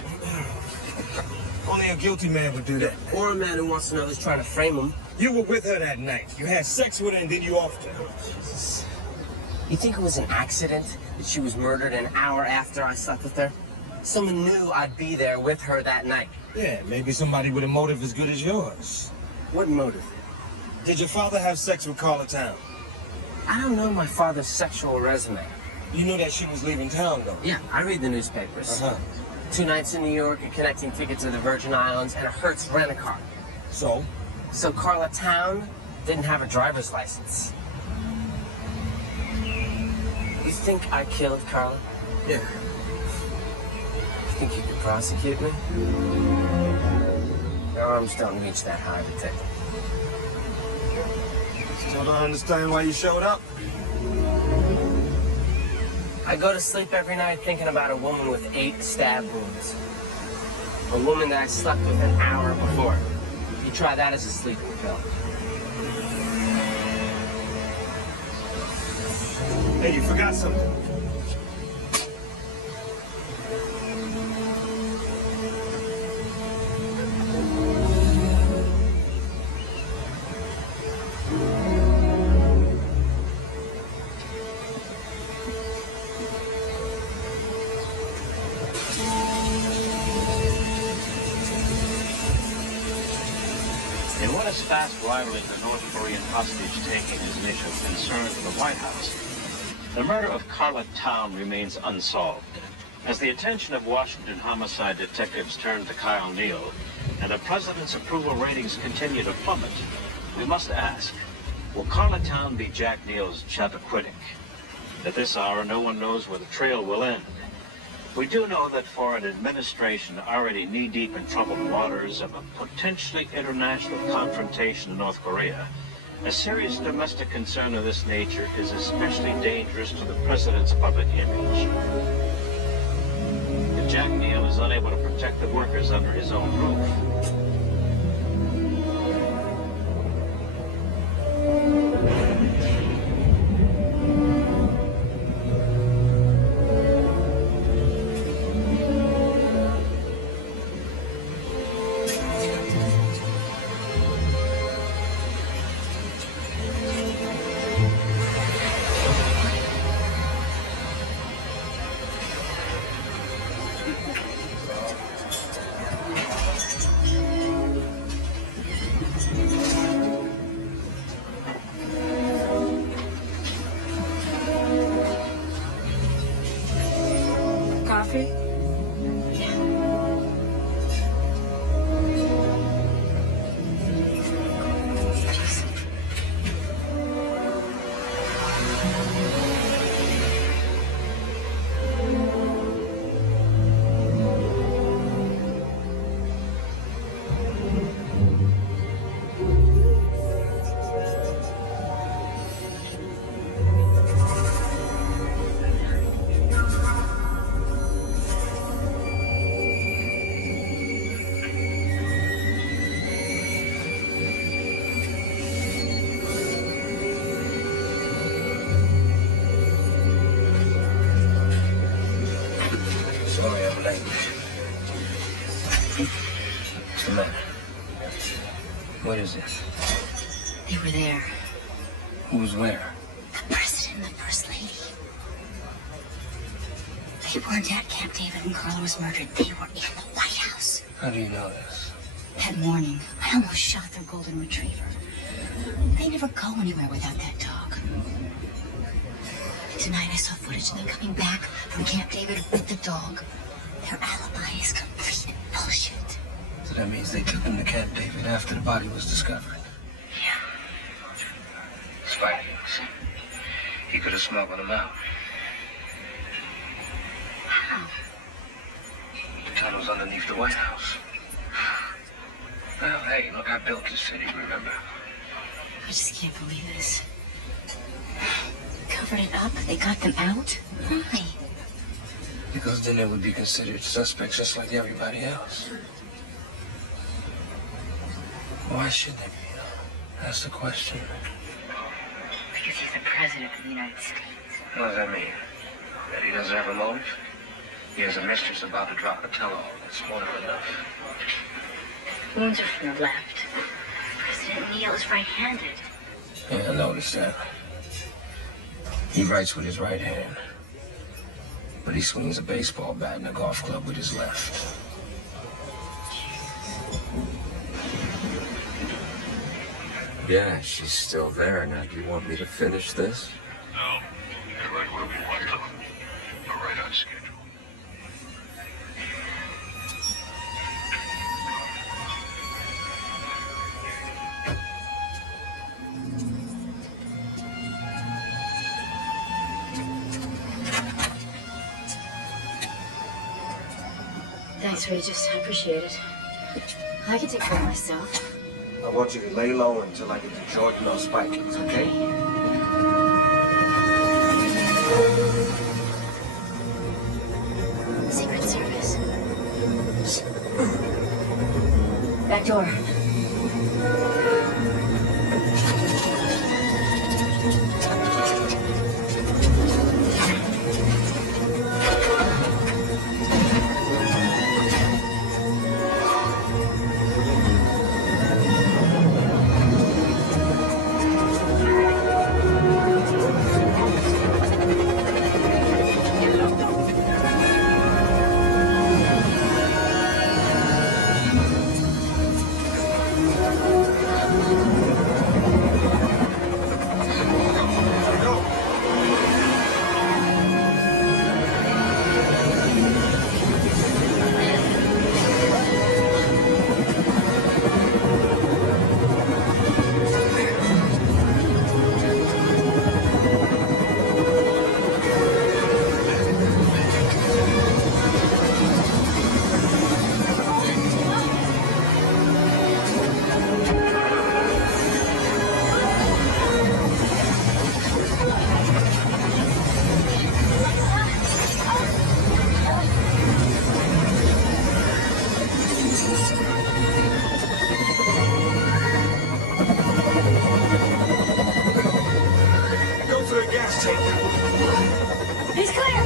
Only a guilty man would do that. Or a man who wants to know who's trying to frame him. You were with her that night. You had sex with her and then you offed her. Jesus. You think it was an accident that she was murdered an hour after I slept with her? Someone knew I'd be there with her that night. Yeah, maybe somebody with a motive as good as yours. What motive? Did your father have sex with Carla Town? I don't know my father's sexual resume. You knew that she was leaving town, though? Yeah, I read the newspapers. Uh-huh. 2 nights in New York, a connecting ticket to the Virgin Islands, and a Hertz rent-a-car. So? So Carla Town didn't have a driver's license. You think I killed Carla? Yeah. You think you could prosecute me? Your arms don't reach that high, detective. Still don't understand why you showed up? I go to sleep every night thinking about a woman with 8 stab wounds. A woman that I slept with an hour before. You try that as a sleeping pill. Hey, you forgot something. In what is fast rivaling the North Korean hostage-taking as initial concern for the White House, the murder of Carla Town remains unsolved. As the attention of Washington homicide detectives turn to Kyle Neal, and the president's approval ratings continue to plummet, we must ask, will Carla Town be Jack Neal's Chappaquiddick? At this hour, no one knows where the trail will end. We do know that for an administration already knee-deep in troubled waters of a potentially international confrontation in North Korea, a serious domestic concern of this nature is especially dangerous to the president's public image. If Jack Neal is unable to protect the workers under his own roof, What is it? They were there. Who's where? The president and the first lady. They weren't at Camp David when Carla was murdered. They were in the White House. How do you know this? That morning, I almost shot their golden retriever. They never go anywhere without that dog. Tonight I saw footage of them coming back from Camp David with the dog. Their alibi is complete bullshit. So that means they took him to Camp David after the body was discovered? Yeah. Spidey, he could have smuggled him out. How? The tunnel's underneath the White House. Well, hey, look, I built this city, remember? I just can't believe this. Covered it up? They got them out? Why? Because then they would be considered suspects just like everybody else. Why should they be? That's the question. Because he's the president of the United States. What does that mean? That he doesn't have a motive? He has a mistress about to drop a tell-all. That's more than enough. Wounds are from the left. President Neal is right-handed. Yeah, I noticed that. He writes with his right hand, but he swings a baseball bat in a golf club with his left. Yeah, she's still there. Now, do you want me to finish this? No. You're right where we want them. We're right on schedule. Thanks, Regis. I appreciate it. I can take care of myself. I want you to lay low until I get to Jordan or Spikings, okay? Secret Service. Back door. He's clear!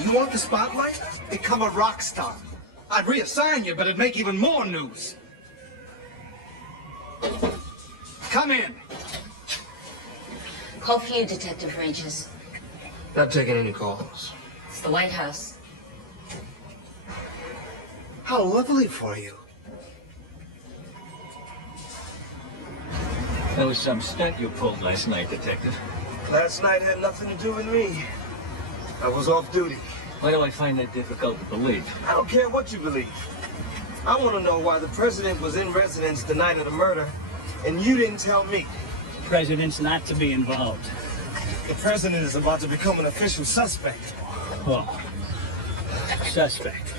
You want the spotlight? Become a rock star. I'd reassign you, but it'd make even more news. Come in. Call for you, Detective Regis. Not taking any calls. It's the White House. How lovely for you. That was some stunt you pulled last night, Detective. Last night had nothing to do with me. I was off duty. Why do I find that difficult to believe? I don't care what you believe. I want to know why the president was in residence the night of the murder, and you didn't tell me. President's not to be involved. The president is about to become an official suspect. Oh, suspect.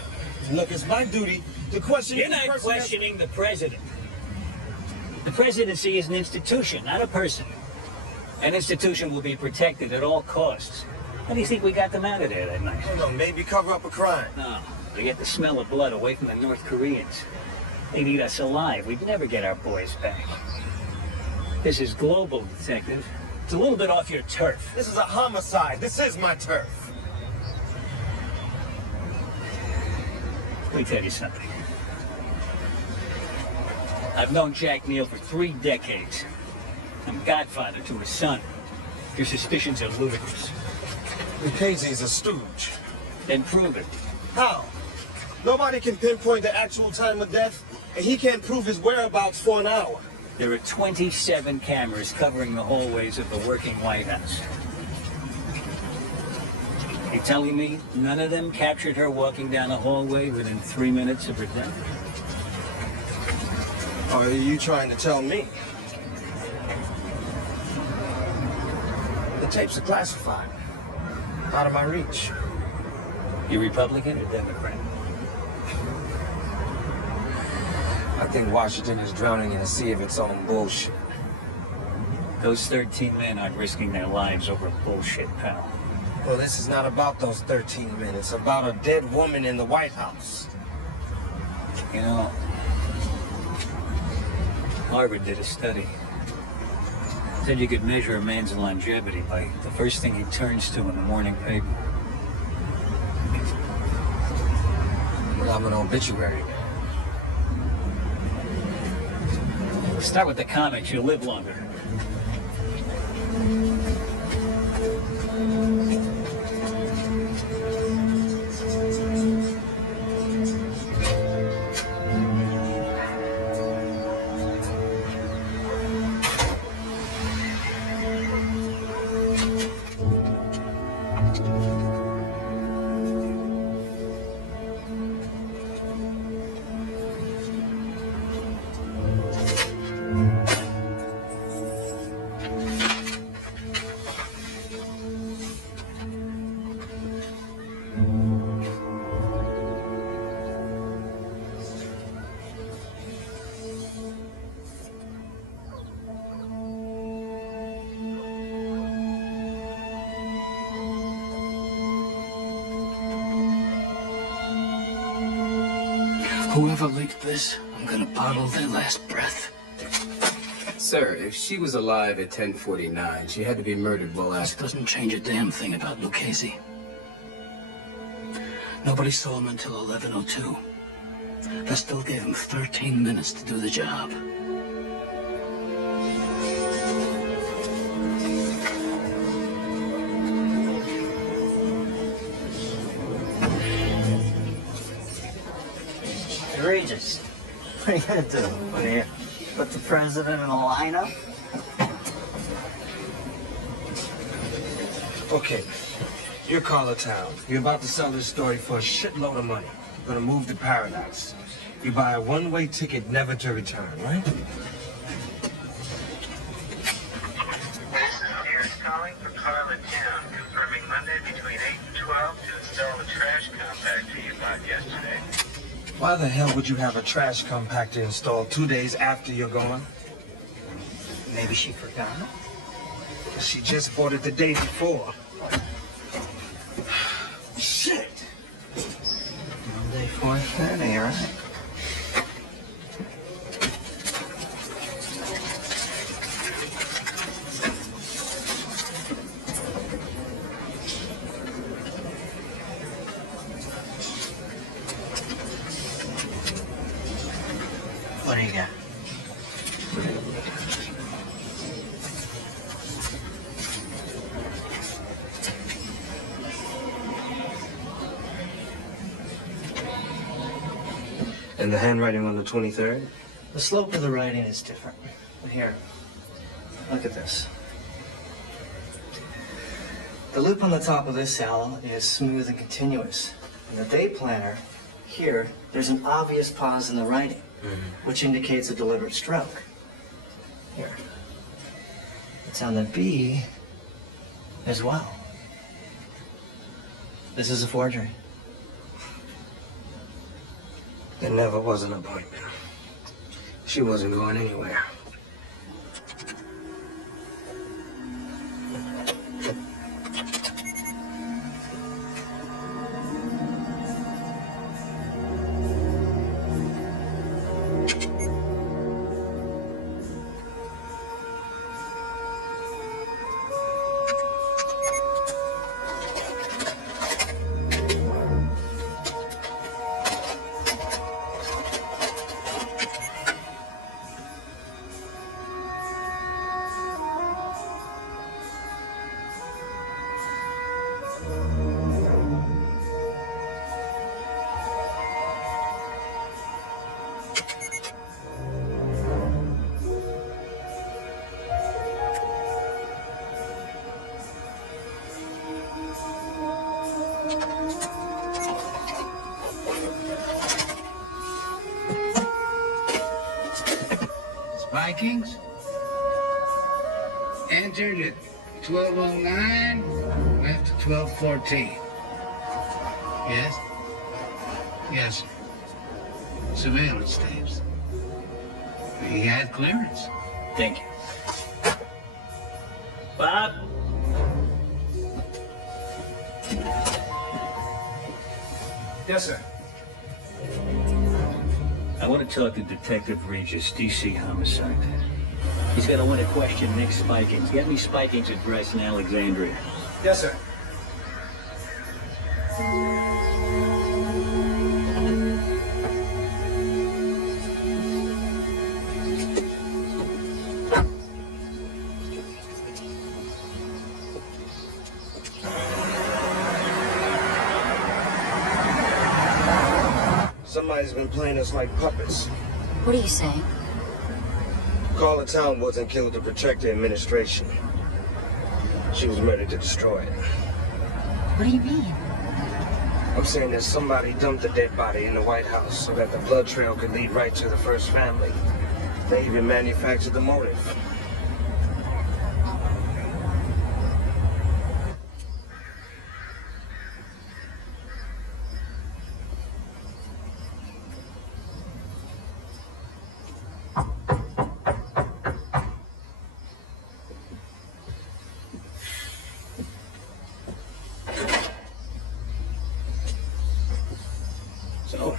Look, it's my duty to question... You're not questioning the president. The presidency is an institution, not a person. An institution will be protected at all costs. How do you think we got them out of there that night? I don't know, maybe cover up a crime. No, to get the smell of blood away from the North Koreans. They'd eat us alive. We'd never get our boys back. This is global, detective. It's a little bit off your turf. This is a homicide. This is my turf. Let me tell you something. I've known Jack Neal for 3 decades. I'm godfather to his son. Your suspicions are ludicrous. Lucchese's a stooge. Then prove it. How? Nobody can pinpoint the actual time of death, and he can't prove his whereabouts for an hour. There are 27 cameras covering the hallways of the working White House. You telling me none of them captured her walking down the hallway within 3 minutes of her death? Or are you trying to tell me? The tapes are classified. Out of my reach. You Republican or Democrat? I think Washington is drowning in a sea of its own bullshit. Those 13 men aren't risking their lives over bullshit, pal. Well, this is not about those 13 men. It's about a dead woman in the White House. You know, Harvard did a study. Said you could measure a man's longevity by the first thing he turns to in the morning paper. Well, I'm an obituary. Start with the comics, you'll live longer. Whoever leaked this, I'm gonna bottle their last breath. Sir, if she was alive at 10:49, she had to be murdered well This after. doesn't change a damn thing about Lucchese. Nobody saw him until 11:02. That still gave him 13 minutes to do the job. Egregious. What are you gonna do? What are you, put the president in a lineup? Okay, you're Carla Town. You're about to sell this story for a shitload of money. You're gonna move to paradise. You buy a one-way ticket never to return, right? This is Pierce calling for Carla Town, confirming Monday between 8 and 12 to install the trash compactor you bought yesterday. Why the hell would you have a trash compactor installed 2 days after you're gone? Maybe she forgot. She just bought it the day before. Shit! Monday, 4:30, all right. What do you got? And the handwriting on the 23rd? The slope of the writing is different. But here, look at this. The loop on the top of this cell is smooth and continuous. In the day planner, here, there's an obvious pause in the writing, which indicates a deliberate stroke. Here. It's on the B as well. This is a forgery. There never was an appointment. She wasn't going anywhere. Vikings entered at 12:09, left at 12:14. Yes? Yes. Surveillance tapes. He had clearance. Thank you. Bob? Yes, sir. I want to talk to Detective Regis, DC Homicide. He's got to want to question Nick Spikings. Get me Spikings' address in Alexandria. Yes, sir. Somebody's been playing us like puppets. What are you saying? Call the town wasn't killed to protect the administration. She was murdered to destroy it. What do you mean? I'm saying that somebody dumped a dead body in the White House so that the blood trail could lead right to the first family. They even manufactured the motive. So,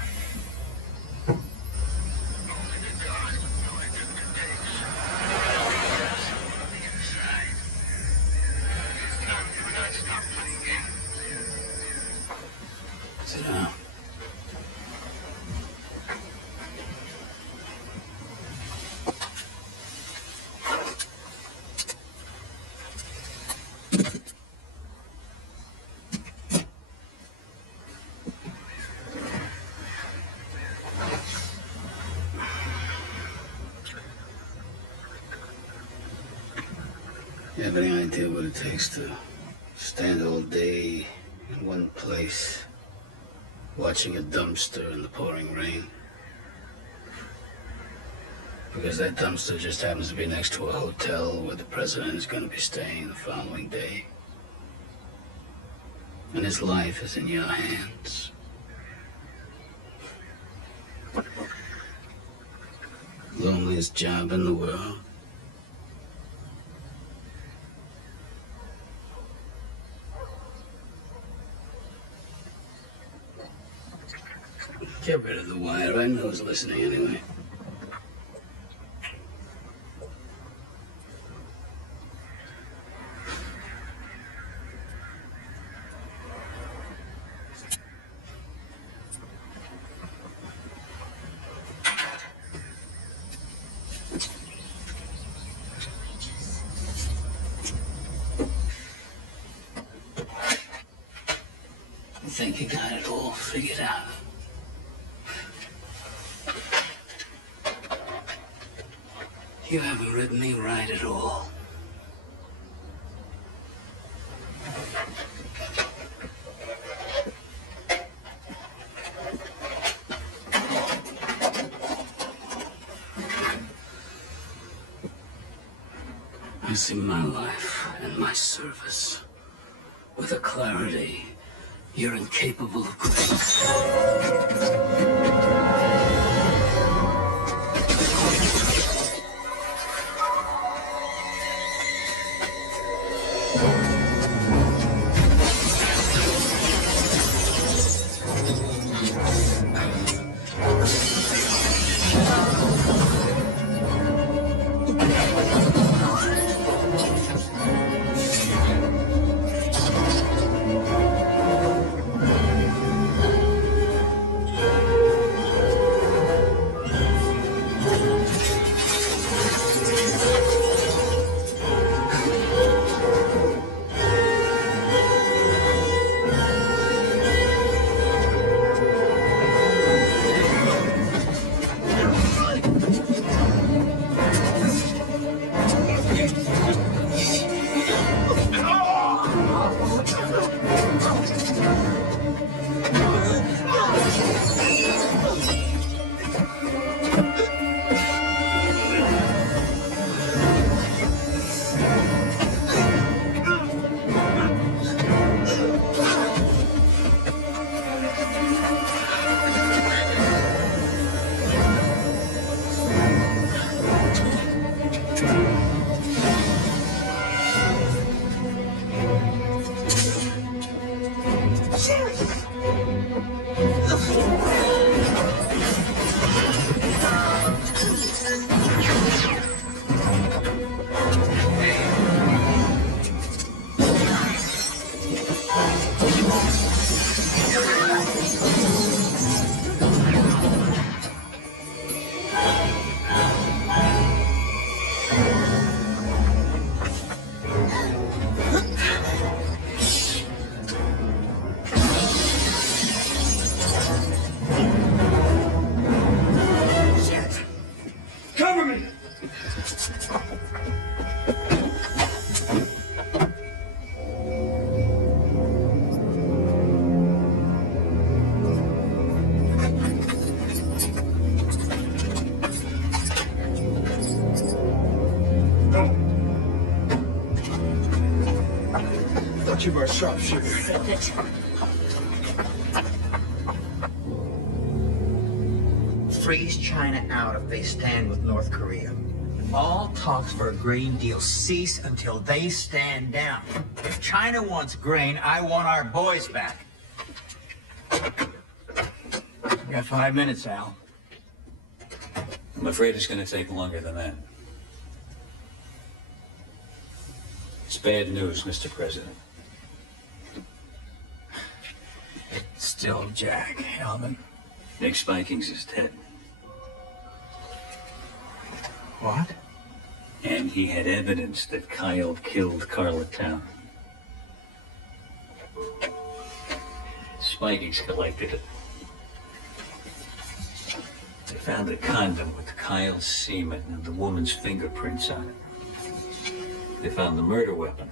sit down. You have any idea what it takes to stand all day in one place, watching a dumpster in the pouring rain? Because that dumpster just happens to be next to a hotel where the president is going to be staying the following day. And his life is in your hands. Loneliest job in the world. Get rid of the wire. I know who's listening anyway. I think you got it all figured out. You haven't read me right at all. I see my life and my service with a clarity you're incapable of grasping. You were a sharpshooter. Freeze China out if they stand with North Korea. All talks for a grain deal cease until they stand down. If China wants grain, I want our boys back. You got 5 minutes, Al. I'm afraid it's going to take longer than that. It's bad news, Mr. President. Still Jack, Alvin. Nick Spikings is dead. What? And he had evidence that Kyle killed Carla Town. Spikings collected it. They found a condom with Kyle's semen and the woman's fingerprints on it. They found the murder weapon.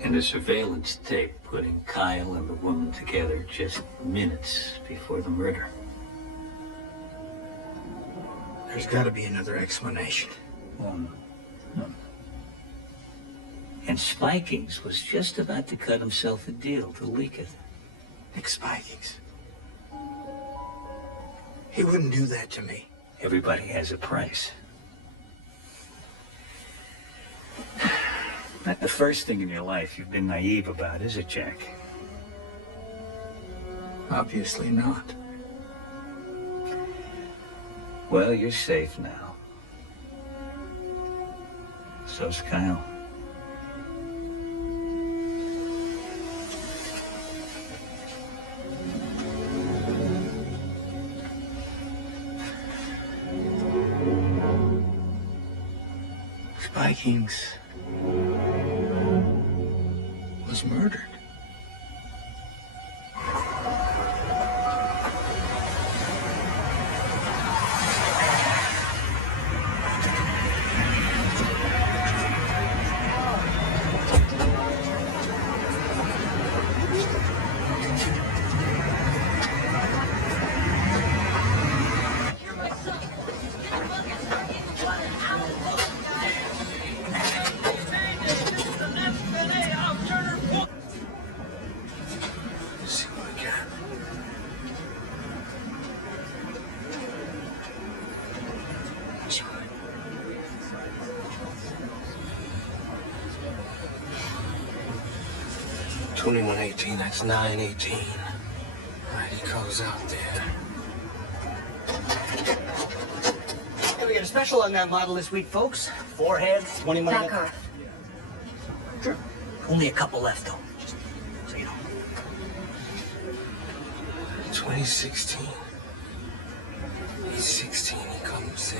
And a surveillance tape putting Kyle and the woman together just minutes before the murder. There's got to be another explanation. And Spikings was just about to cut himself a deal to leak it. Nick Spikings. He wouldn't do that to me. Everybody has a price. Not the first thing in your life you've been naive about, is it, Jack? Obviously not. Well, you're safe now. So's Kyle. Spikings was murdered. 2118, that's 918. Right, he goes out there. Hey, we got a special on that model this week, folks. 4 heads, 21. Back off. Sure. Only a couple left, though. Just so you know. 2016. He's 16, he comes in.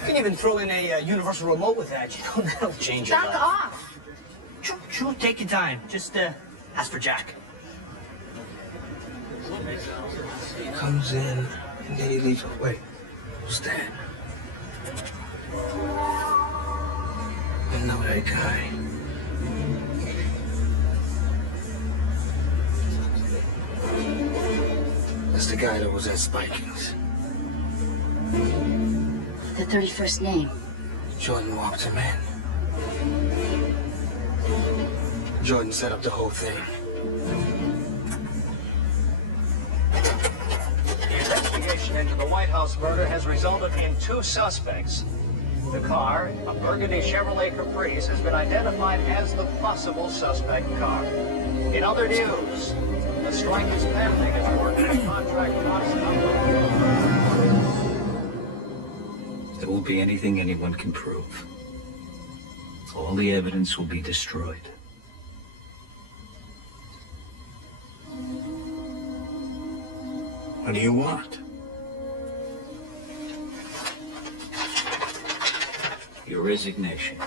You can even throw in a universal remote with that. You know, that'll change your life. Back off. Sure, take your time. Just ask for Jack. He comes in, and then he leaves. Wait, who's that? I know that guy. That's the guy that was at Spiking's. The 31st name. Jordan walked him in. Jordan set up the whole thing. The investigation into the White House murder has resulted in 2 suspects. The car, a burgundy Chevrolet Caprice, has been identified as the possible suspect car. In other news, the strike is pending as workers contract costs number. There won't be anything anyone can prove. All the evidence will be destroyed. What do you want? Your resignation.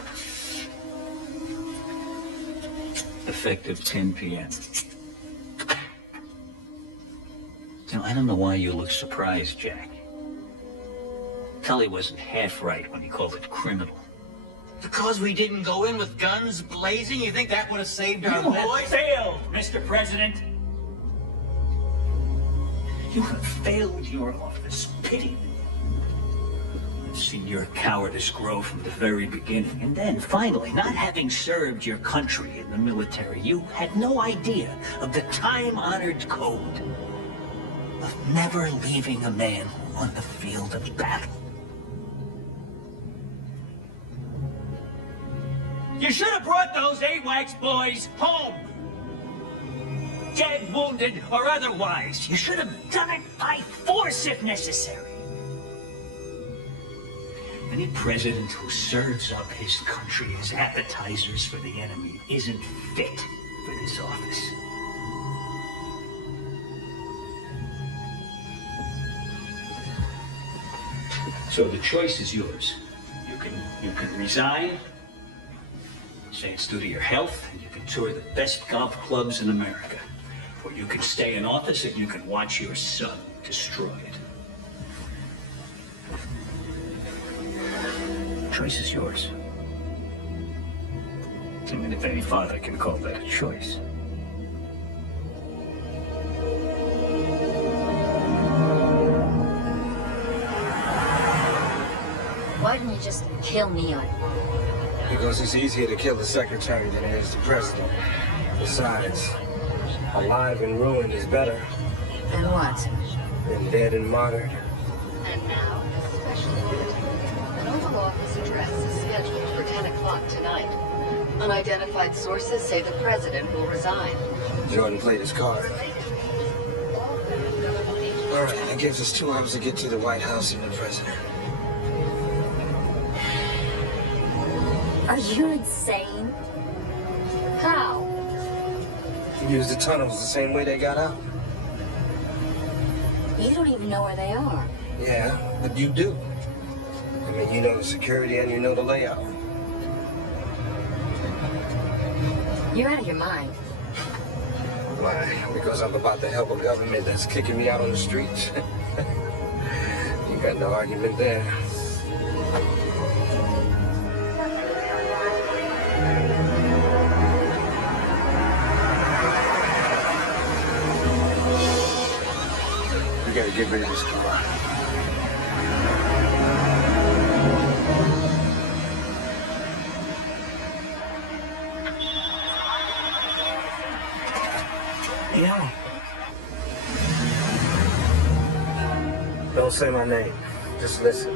Effective 10 p.m. Now, I don't know why you look surprised, Jack. Tully wasn't half right when he called it criminal. Because we didn't go in with guns blazing, you think that would have saved our You have boys? failed, Mr. President. You have failed your office. Pity. I've seen your cowardice grow from the very beginning. And then, finally, not having served your country in the military, you had no idea of the time-honored code of never leaving a man on the field of battle. You should have brought those AWACS boys home. Dead, wounded, or otherwise. You should have done it by force if necessary. Any president who serves up his country as appetizers for the enemy isn't fit for this office. So the choice is yours. You can resign, say it's due to your health, and you can tour the best golf clubs in America. Or you can stay in office and you can watch your son destroyed. The choice is yours. I mean, if any father can call that a choice. Why didn't you just kill Neon? Because it's easier to kill the secretary than it is the president. Besides, alive and ruined is better Then what? than dead and martyred. And now, a special bulletin. An Oval Office address is scheduled for 10 o'clock tonight. Unidentified sources say the president will resign. Jordan played his card. All right, that gives us 2 hours to get to the White House and the president. Are you insane? How? Use the tunnels the same way they got out. You don't even know where they are. Yeah, but you do. I mean, you know the security and you know the layout. You're out of your mind. Why? Because I'm about to help a government that's kicking me out on the streets. You got no argument there. We gotta get rid of this car. Yeah. Don't say my name. Just listen.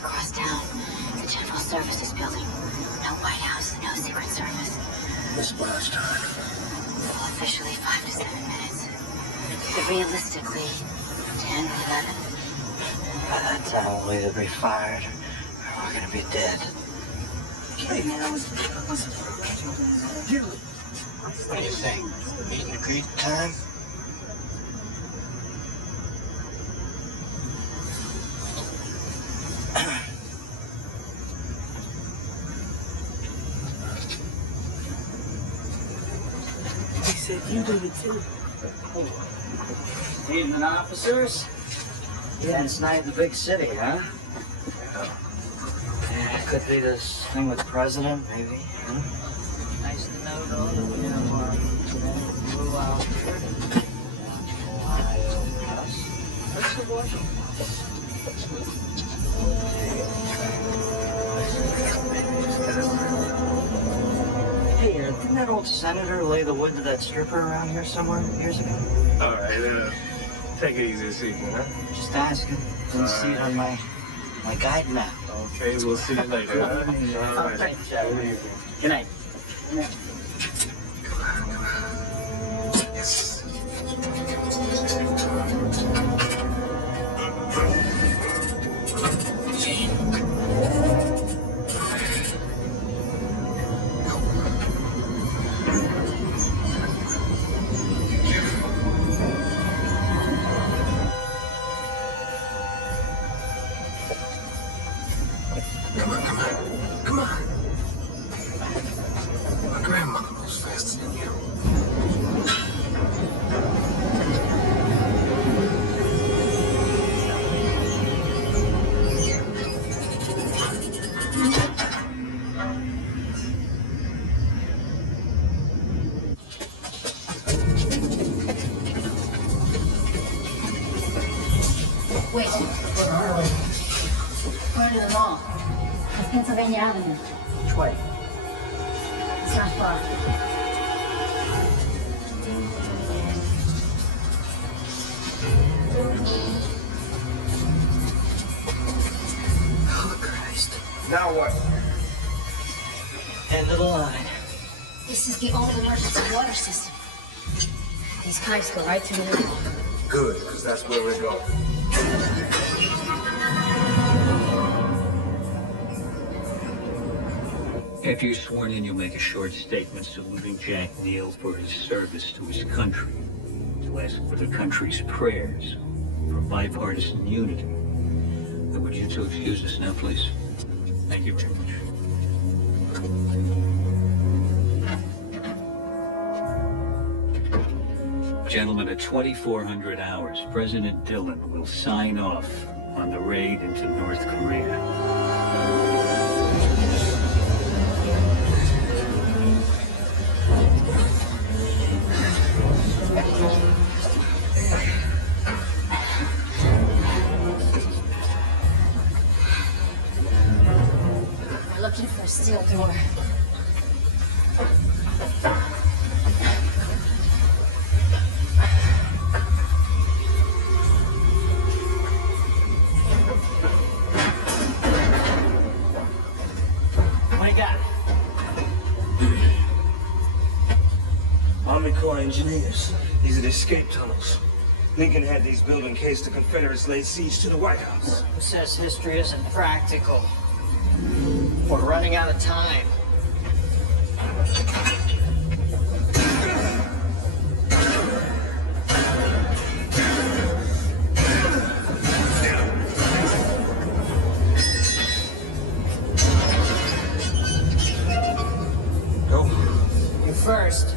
across town. The General Services Building. No White House, no Secret Service. This blast time. Well, officially 5 to 7 minutes. But realistically, 10, 11. By that time, we'll either be fired or we're gonna be dead. Hey, what do you think? Meet and greet time? He said you did it too. Evening, officers. Yeah, it's night in the big city, huh? Yeah, it could be this thing with the president, maybe. Huh? Nice to know, though, that we have our blue outfit. What's the Washington? Hey, didn't that old senator lay the wood to that stripper around here somewhere years ago? All right, take it easy this evening, huh? Just asking. Didn't see it on my guide map. Okay, we'll see you later. All right. Good night. Yes. Come on. My grandmother moves faster than you. Wait. Going to the mall. It's Pennsylvania Avenue. Which way? It's not far. Oh, Christ. Now what? End of the line. This is the old emergency water system. These pipes go right through the wall. Good, because that's where we're going. After you're sworn in, you'll make a short statement saluting Jack Neal for his service to his country. To ask for the country's prayers for bipartisan unity. Would you two excuse us now, please? Thank you very much. Gentlemen, at 2400 hours, President Dillon will sign off on the raid into North Korea. We're looking for a steel door. Army Corps engineers. These are the escape tunnels. Lincoln had these built in case the Confederates laid siege to the White House. Who says history isn't practical? We're running out of time. Go. You first.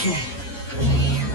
Okay. Get in there.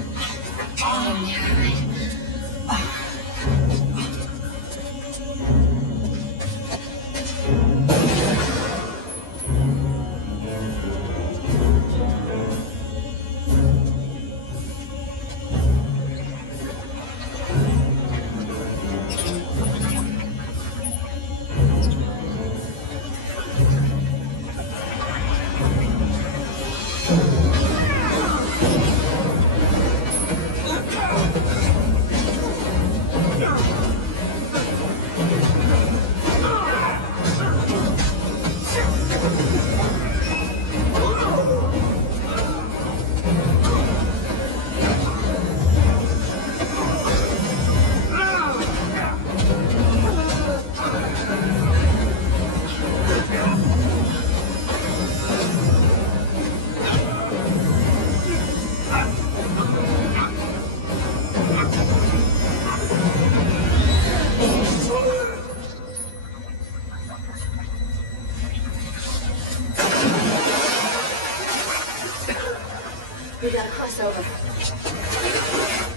We got a crossover.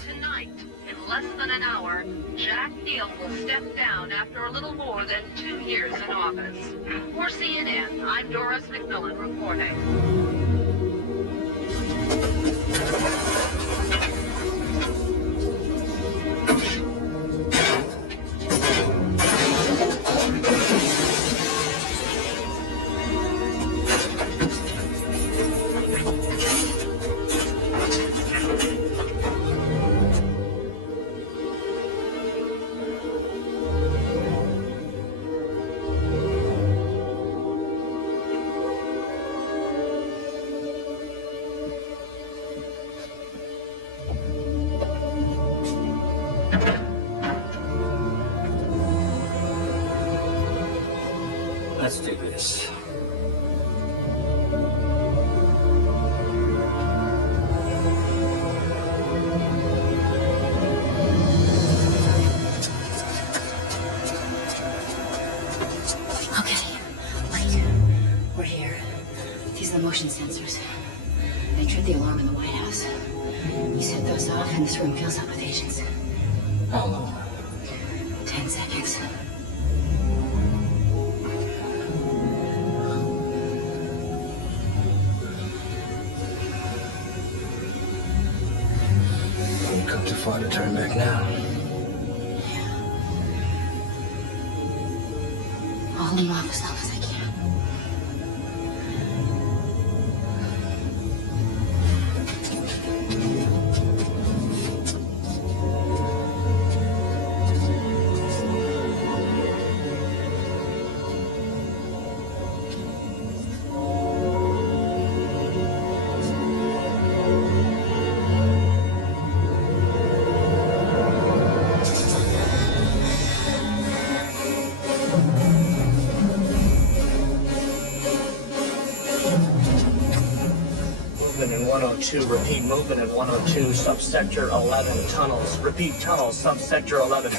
Tonight, in less than an hour, Jack Neal will step down after a little more than 2 years in office. For CNN, I'm Doris McMillan reporting. Let's do this. Okay, wait. We're here. These are the motion sensors. They trip the alarm in the White House. You set those off and this room fills up with agents. How long? 10 seconds. You've come too far to turn back now. I'll hold them off as long as I can. Movement in 102, repeat movement in 102, subsector 11 tunnels. Repeat tunnels, subsector 11.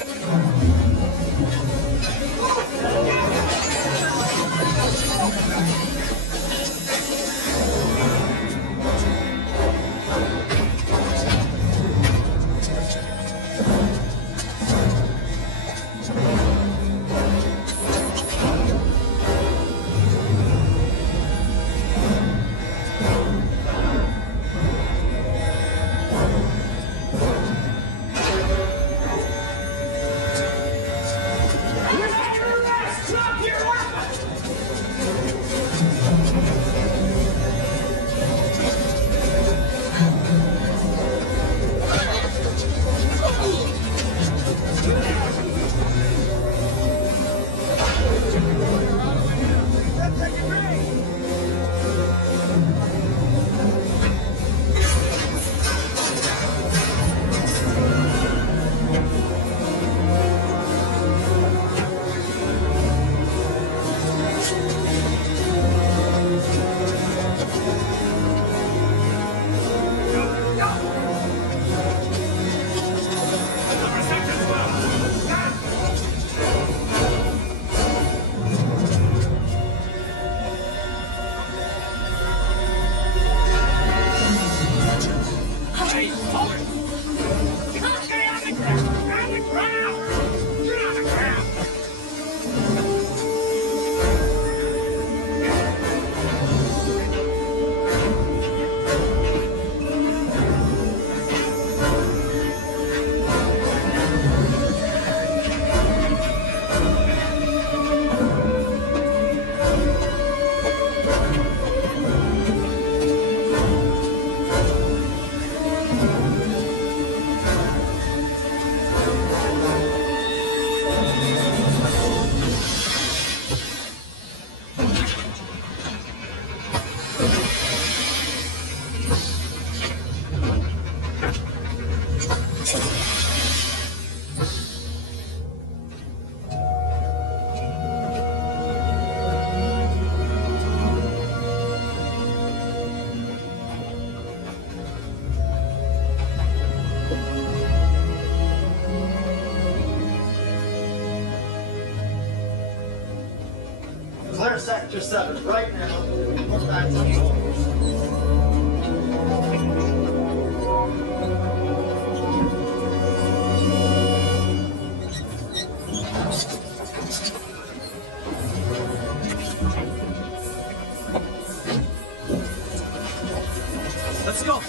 Clear Sector 7 right now. We're back to the orders. Let's go.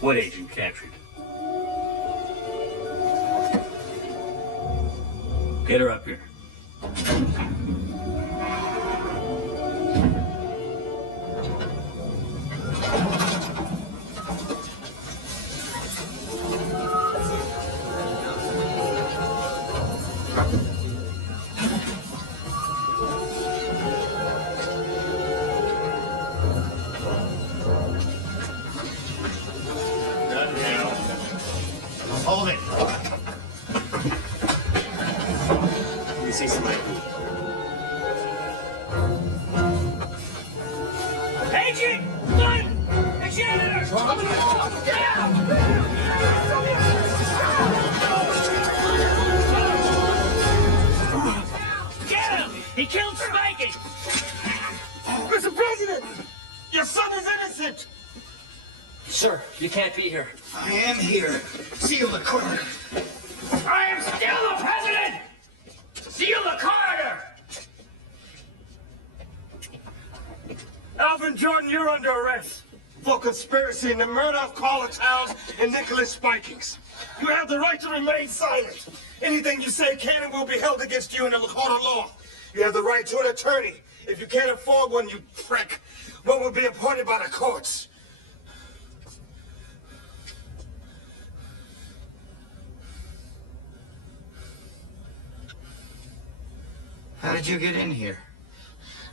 What agent captured? Get her up here. Hold it. Let me see some ID. Agent! One! The janitor! Coming along! Get him! He killed Spiky! Mr. President, your son is innocent. Sir, you can't be here. I am here. Seal the corner. I am still the president! Seal the corridor! Alvin Jordan, you're under arrest for conspiracy in the murder of Carla Towns and Nicholas Spikings. You have the right to remain silent. Anything you say can and will be held against you in the court of law. You have the right to an attorney. If you can't afford one, you prick, one will be appointed by the courts. How did you get in here?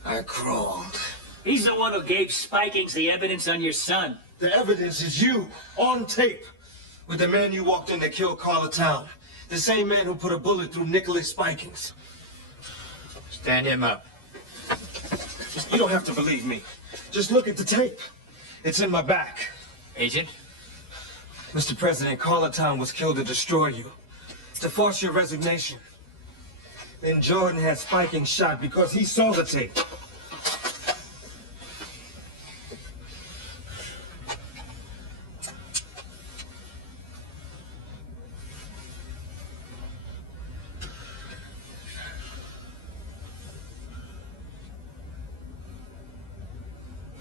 I crawled. He's the one who gave Spikings the evidence on your son. The evidence is you, on tape, with the man you walked in that killed Carla Town. The same man who put a bullet through Nicholas Spikings. Stand him up. You don't have to believe me. Just look at the tape. It's in my back. Agent? Mr. President, Carla Town was killed to destroy you, to force your resignation. Then Jordan had Spiking shot because he saw the tape.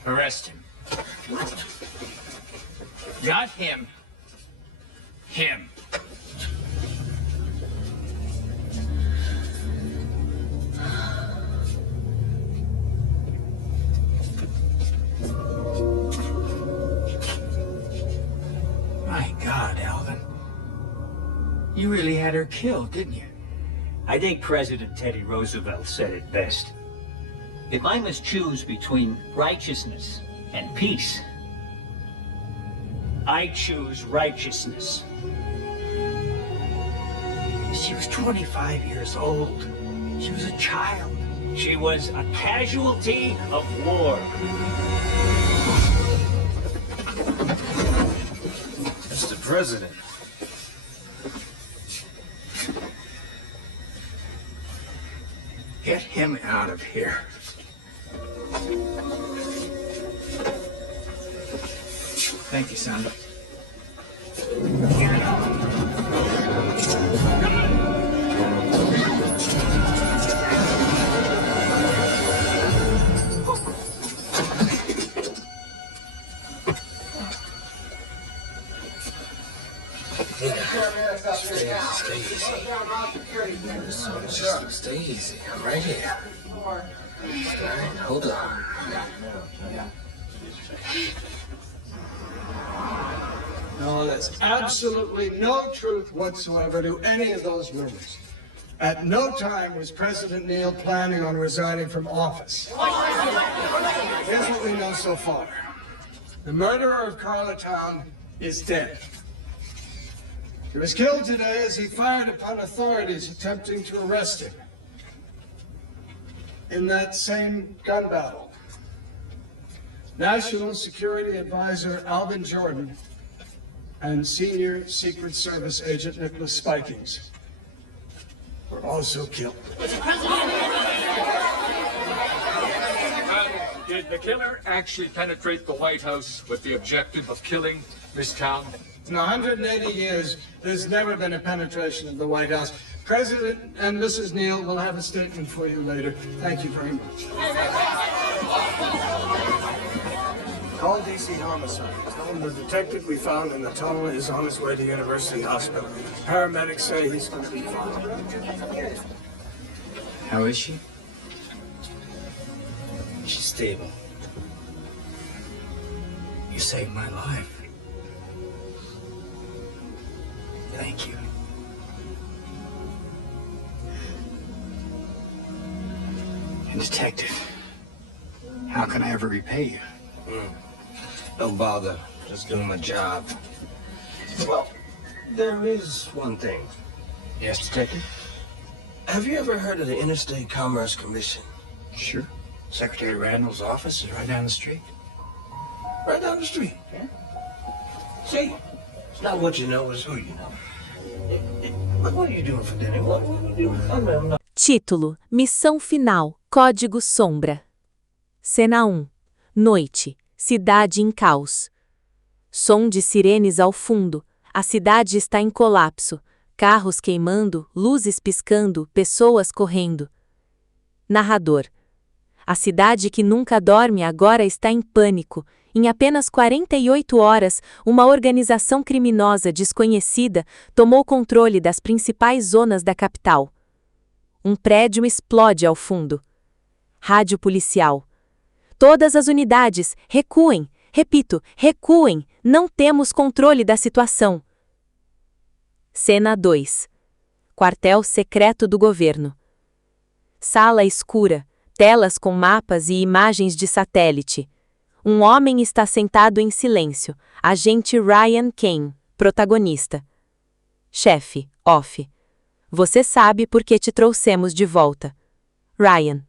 Arrest him. Got him. Him. My God, Alvin. You really had her killed, didn't you? I think President Teddy Roosevelt said it best. If I must choose between righteousness and peace, I choose righteousness. She was 25 years old. She was a child. She was a casualty of war. Mr. President. Get him out of here. Thank you, son. Stay easy. I'm right here. All right, hold on. No, there's absolutely no truth whatsoever to any of those rumors. At no time was President Neal planning on resigning from office. Here's what we know so far. The murderer of Carlatown is dead. He was killed today as he fired upon authorities attempting to arrest him. In that same gun battle, National Security Advisor Alvin Jordan and Senior Secret Service Agent Nicholas Spikings were also killed. Did the killer actually penetrate the White House with the objective of killing Miss Town? In 180 years, there's never been a penetration of the White House. President and Mrs. Neal will have a statement for you later. Thank you very much. Call DC Homicide. Tell them the detective we found in the tunnel is on his way to University Hospital. Paramedics say he's going to be fine. How is she? She's stable. You saved my life. Thank you. And Detective, how can I ever repay you? Don't bother. Just doing my job. Well, there is one thing. Yes, Detective? Have you ever heard of the Interstate Commerce Commission? Sure. Secretary Randall's office is right down the street. Right down the street? Yeah. See, it's not what you know, it's who you know. What are you doing for dinner? What are you doing? I'm not... Título: Missão Final, Código Sombra. Cena 1. Noite. Cidade em caos. Som de sirenes ao fundo. A cidade está em colapso. Carros queimando, luzes piscando, pessoas correndo. Narrador. A cidade que nunca dorme agora está em pânico. Em apenas 48 horas, uma organização criminosa desconhecida tomou controle das principais zonas da capital. Um prédio explode ao fundo. Rádio policial. Todas as unidades, recuem. Repito, recuem. Não temos controle da situação. Cena 2. Quartel secreto do governo. Sala escura. Telas com mapas e imagens de satélite. Um homem está sentado em silêncio. Agente Ryan Kane, protagonista. Chefe, off. Você sabe por que te trouxemos de volta. Ryan.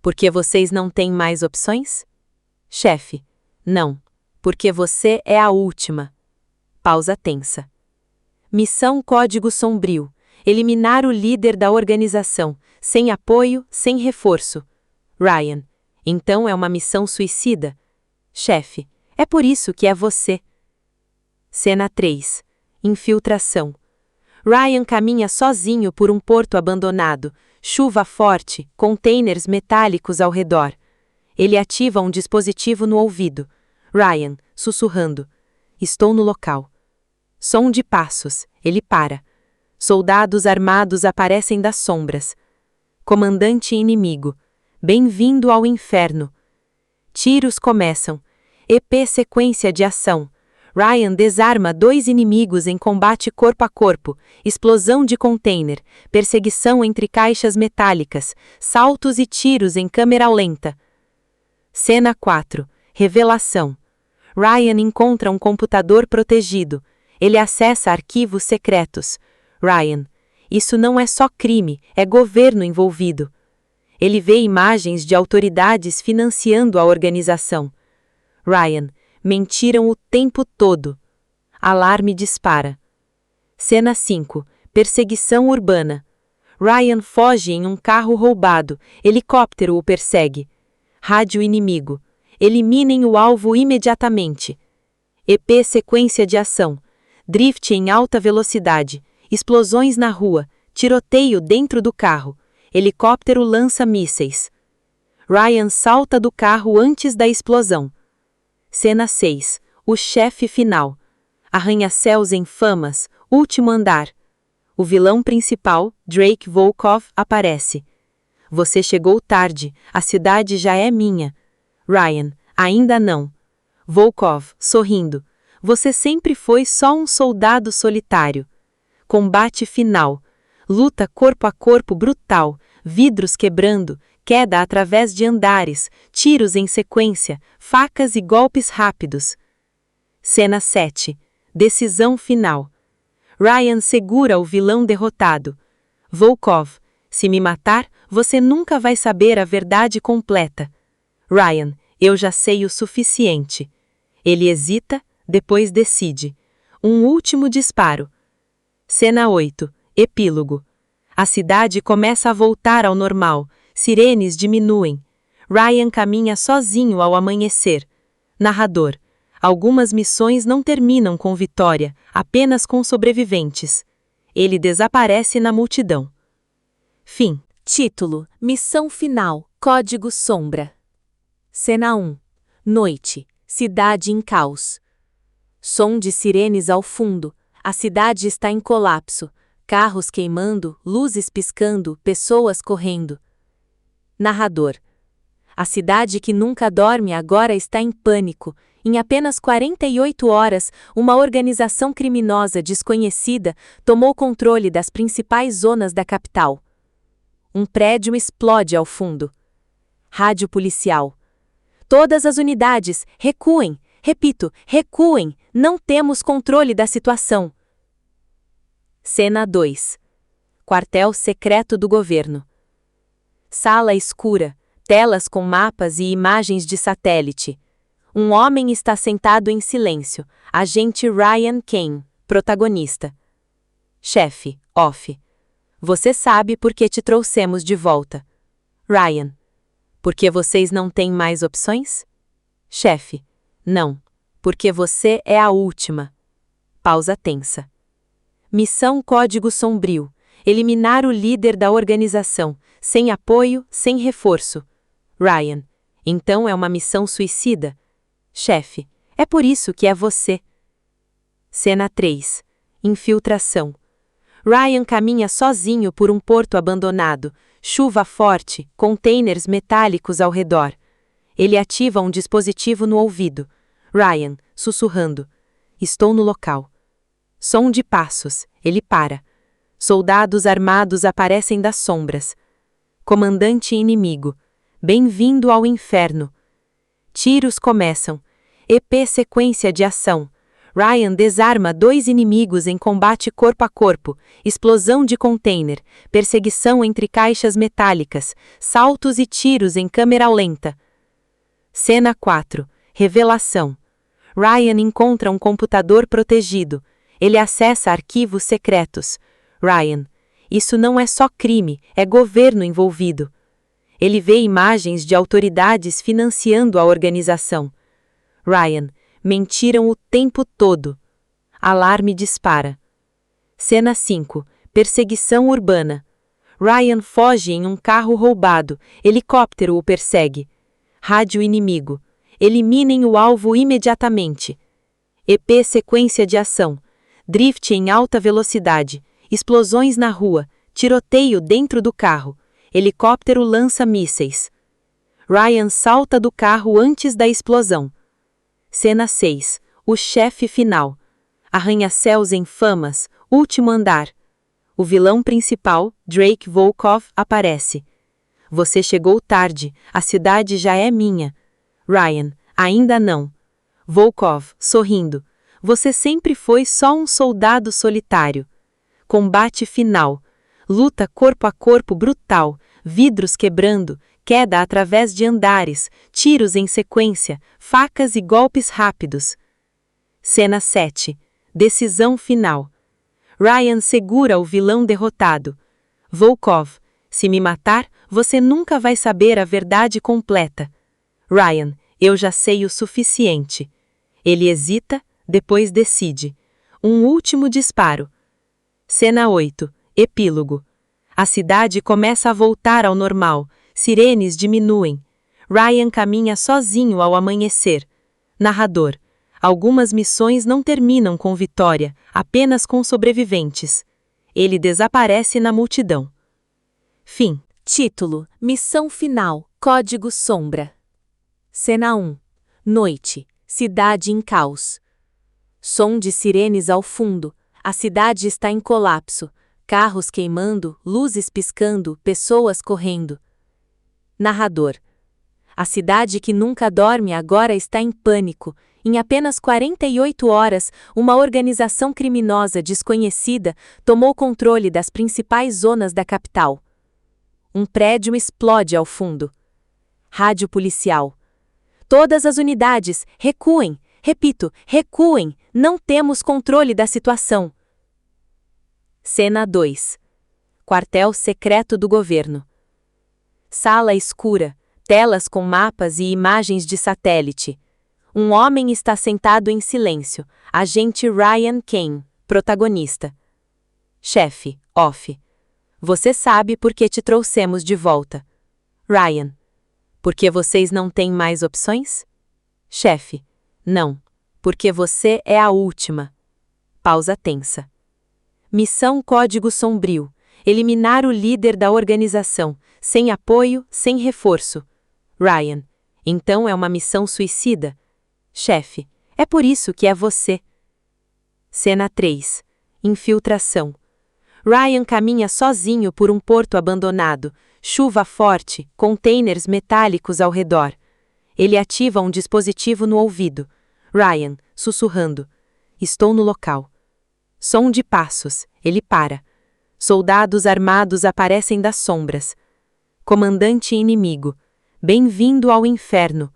Porque vocês não têm mais opções? Chefe. Não. Porque você é a última. Pausa tensa. Missão Código Sombrio. Eliminar o líder da organização. Sem apoio, sem reforço. Ryan. Então é uma missão suicida? Chefe. É por isso que é você. Cena 3. Infiltração. Ryan caminha sozinho por um porto abandonado. Chuva forte, containers metálicos ao redor. Ele ativa um dispositivo no ouvido. Ryan, sussurrando. Estou no local. Som de passos. Ele para. Soldados armados aparecem das sombras. Comandante inimigo. Bem-vindo ao inferno. Tiros começam. EP sequência de ação. Ryan desarma 2 inimigos em combate corpo a corpo, explosão de container, perseguição entre caixas metálicas, saltos e tiros em câmera lenta. Cena 4. Revelação. Ryan encontra um computador protegido. Ele acessa arquivos secretos. Ryan. Isso não é só crime, é governo envolvido. Ele vê imagens de autoridades financiando a organização. Ryan. Mentiram o tempo todo. Alarme dispara. Cena 5. Perseguição urbana. Ryan foge em um carro roubado. Helicóptero o persegue. Rádio inimigo. Eliminem o alvo imediatamente. EP sequência de ação. Drift em alta velocidade. Explosões na rua. Tiroteio dentro do carro. Helicóptero lança mísseis. Ryan salta do carro antes da explosão. Cena 6. O chefe final. Arranha-céus em famas. Último andar. O vilão principal, Drake Volkov, aparece. Você chegou tarde. A cidade já é minha. Ryan. Ainda não. Volkov, sorrindo. Você sempre foi só um soldado solitário. Combate final. Luta corpo a corpo brutal. Vidros quebrando. Queda através de andares, tiros em sequência, facas e golpes rápidos. Cena 7. Decisão final. Ryan segura o vilão derrotado. Volkov. Se me matar, você nunca vai saber a verdade completa. Ryan. Eu já sei o suficiente. Ele hesita, depois decide. Um último disparo. Cena 8. Epílogo. A cidade começa a voltar ao normal. Sirenes diminuem. Ryan caminha sozinho ao amanhecer. Narrador. Algumas missões não terminam com vitória, apenas com sobreviventes. Ele desaparece na multidão. Fim. Título: Missão Final, Código Sombra. Cena 1. Noite. Cidade em caos. Som de sirenes ao fundo. A cidade está em colapso. Carros queimando, luzes piscando, pessoas correndo. Narrador. A cidade que nunca dorme agora está em pânico. Em apenas 48 horas, uma organização criminosa desconhecida tomou controle das principais zonas da capital. Um prédio explode ao fundo. Rádio policial. Todas as unidades, recuem. Repito, recuem. Não temos controle da situação. Cena 2. Quartel secreto do governo. Sala escura, telas com mapas e imagens de satélite. Um homem está sentado em silêncio. Agente Ryan Kane, protagonista. Chefe, off. Você sabe por que te trouxemos de volta. Ryan. Porque vocês não têm mais opções? Chefe. Não. Porque você é a última. Pausa tensa. Missão Código Sombrio. Eliminar o líder da organização. Sem apoio, sem reforço. Ryan. Então é uma missão suicida? Chefe. É por isso que é você. Cena 3. Infiltração. Ryan caminha sozinho por um porto abandonado. Chuva forte, containers metálicos ao redor. Ele ativa um dispositivo no ouvido. Ryan, sussurrando. Estou no local. Som de passos. Ele para. Soldados armados aparecem das sombras. Comandante inimigo. Bem-vindo ao inferno. Tiros começam. EP sequência de ação. Ryan desarma 2 inimigos em combate corpo a corpo, explosão de container, perseguição entre caixas metálicas, saltos e tiros em câmera lenta. Cena 4. Revelação. Ryan encontra um computador protegido. Ele acessa arquivos secretos. Ryan. Isso não é só crime, é governo envolvido. Ele vê imagens de autoridades financiando a organização. Ryan. Mentiram o tempo todo. Alarme dispara. Cena 5. Perseguição urbana. Ryan foge em um carro roubado. Helicóptero o persegue. Rádio inimigo. Eliminem o alvo imediatamente. EP sequência de ação. Drift em alta velocidade. Explosões na rua. Tiroteio dentro do carro. Helicóptero lança mísseis. Ryan salta do carro antes da explosão. Cena 6. O chefe final. Arranha-céus em famas. Último andar. O vilão principal, Drake Volkov, aparece. Você chegou tarde, a cidade já é minha. Ryan, ainda não. Volkov, sorrindo. Você sempre foi só um soldado solitário. Combate final. Luta corpo a corpo brutal, vidros quebrando, queda através de andares, tiros em sequência, facas e golpes rápidos. Cena 7. Decisão final. Ryan segura o vilão derrotado. Volkov, se me matar, você nunca vai saber a verdade completa. Ryan, eu já sei o suficiente. Ele hesita, depois decide. Um último disparo. Cena 8. Epílogo. A cidade começa a voltar ao normal. Sirenes diminuem. Ryan caminha sozinho ao amanhecer. Narrador. Algumas missões não terminam com vitória, apenas com sobreviventes. Ele desaparece na multidão. Fim. Título: Missão Final, Código Sombra. Cena 1. Noite. Cidade em caos. Som de sirenes ao fundo. A cidade está em colapso. Carros queimando, luzes piscando, pessoas correndo. Narrador. A cidade que nunca dorme agora está em pânico. Em apenas 48 horas, uma organização criminosa desconhecida tomou controle das principais zonas da capital. Um prédio explode ao fundo. Rádio policial. Todas as unidades, recuem. Repito, recuem. Não temos controle da situação. Cena 2. Quartel secreto do governo. Sala escura. Telas com mapas e imagens de satélite. Um homem está sentado em silêncio. Agente Ryan Kane, protagonista. Chefe, off. Você sabe por que te trouxemos de volta. Ryan. Porque vocês não têm mais opções? Chefe. Não. Porque você é a última. Pausa tensa. Missão Código Sombrio. Eliminar o líder da organização. Sem apoio, sem reforço. Ryan. Então é uma missão suicida? Chefe, é por isso que é você. Cena 3. Infiltração. Ryan caminha sozinho por um porto abandonado. Chuva forte, containers metálicos ao redor. Ele ativa um dispositivo no ouvido. Ryan, sussurrando. Estou no local. Som de passos. Ele para. Soldados armados aparecem das sombras. Comandante inimigo. Bem-vindo ao inferno.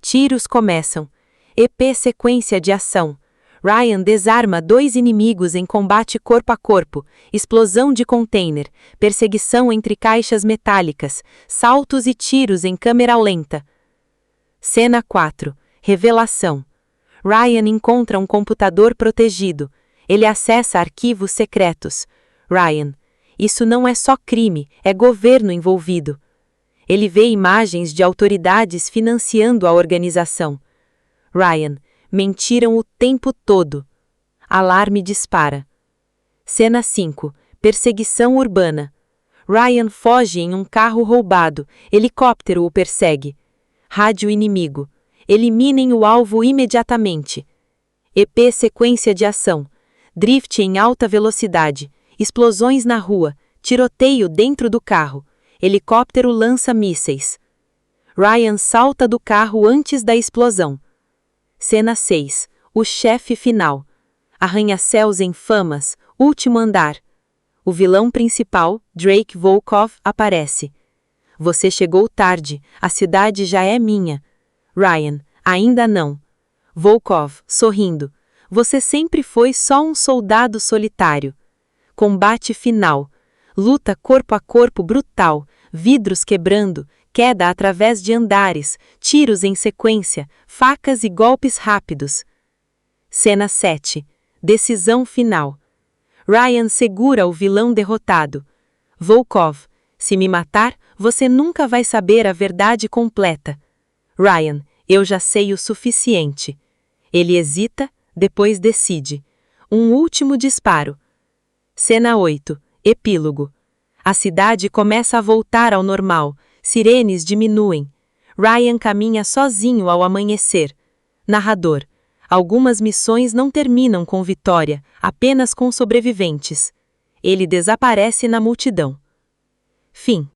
Tiros começam. EP sequência de ação. Ryan desarma 2 inimigos em combate corpo a corpo, explosão de container, perseguição entre caixas metálicas, saltos e tiros em câmera lenta. Cena 4. Revelação. Ryan encontra um computador protegido. Ele acessa arquivos secretos. Ryan. Isso não é só crime, é governo envolvido. Ele vê imagens de autoridades financiando a organização. Ryan, mentiram o tempo todo. Alarme dispara. Cena 5. Perseguição urbana. Ryan foge em um carro roubado. Helicóptero o persegue. Rádio inimigo. Eliminem o alvo imediatamente. EP sequência de ação. Drift em alta velocidade. Explosões na rua. Tiroteio dentro do carro. Helicóptero lança mísseis. Ryan salta do carro antes da explosão. Cena 6. O chefe final. Arranha-céus em famas. Último andar. O vilão principal, Drake Volkov, aparece. Você chegou tarde. A cidade já é minha. Ryan. Ainda não. Volkov, sorrindo. Você sempre foi só um soldado solitário. Combate final. Luta corpo a corpo brutal. Vidros quebrando. Queda através de andares, tiros em sequência, facas e golpes rápidos. Cena 7. Decisão final. Ryan segura o vilão derrotado. Volkov, se me matar, você nunca vai saber a verdade completa. Ryan, eu já sei o suficiente. Ele hesita, depois decide. Um último disparo. Cena 8. Epílogo. A cidade começa a voltar ao normal. Sirenes diminuem. Ryan caminha sozinho ao amanhecer. Narrador. Algumas missões não terminam com vitória, apenas com sobreviventes. Ele desaparece na multidão. Fim.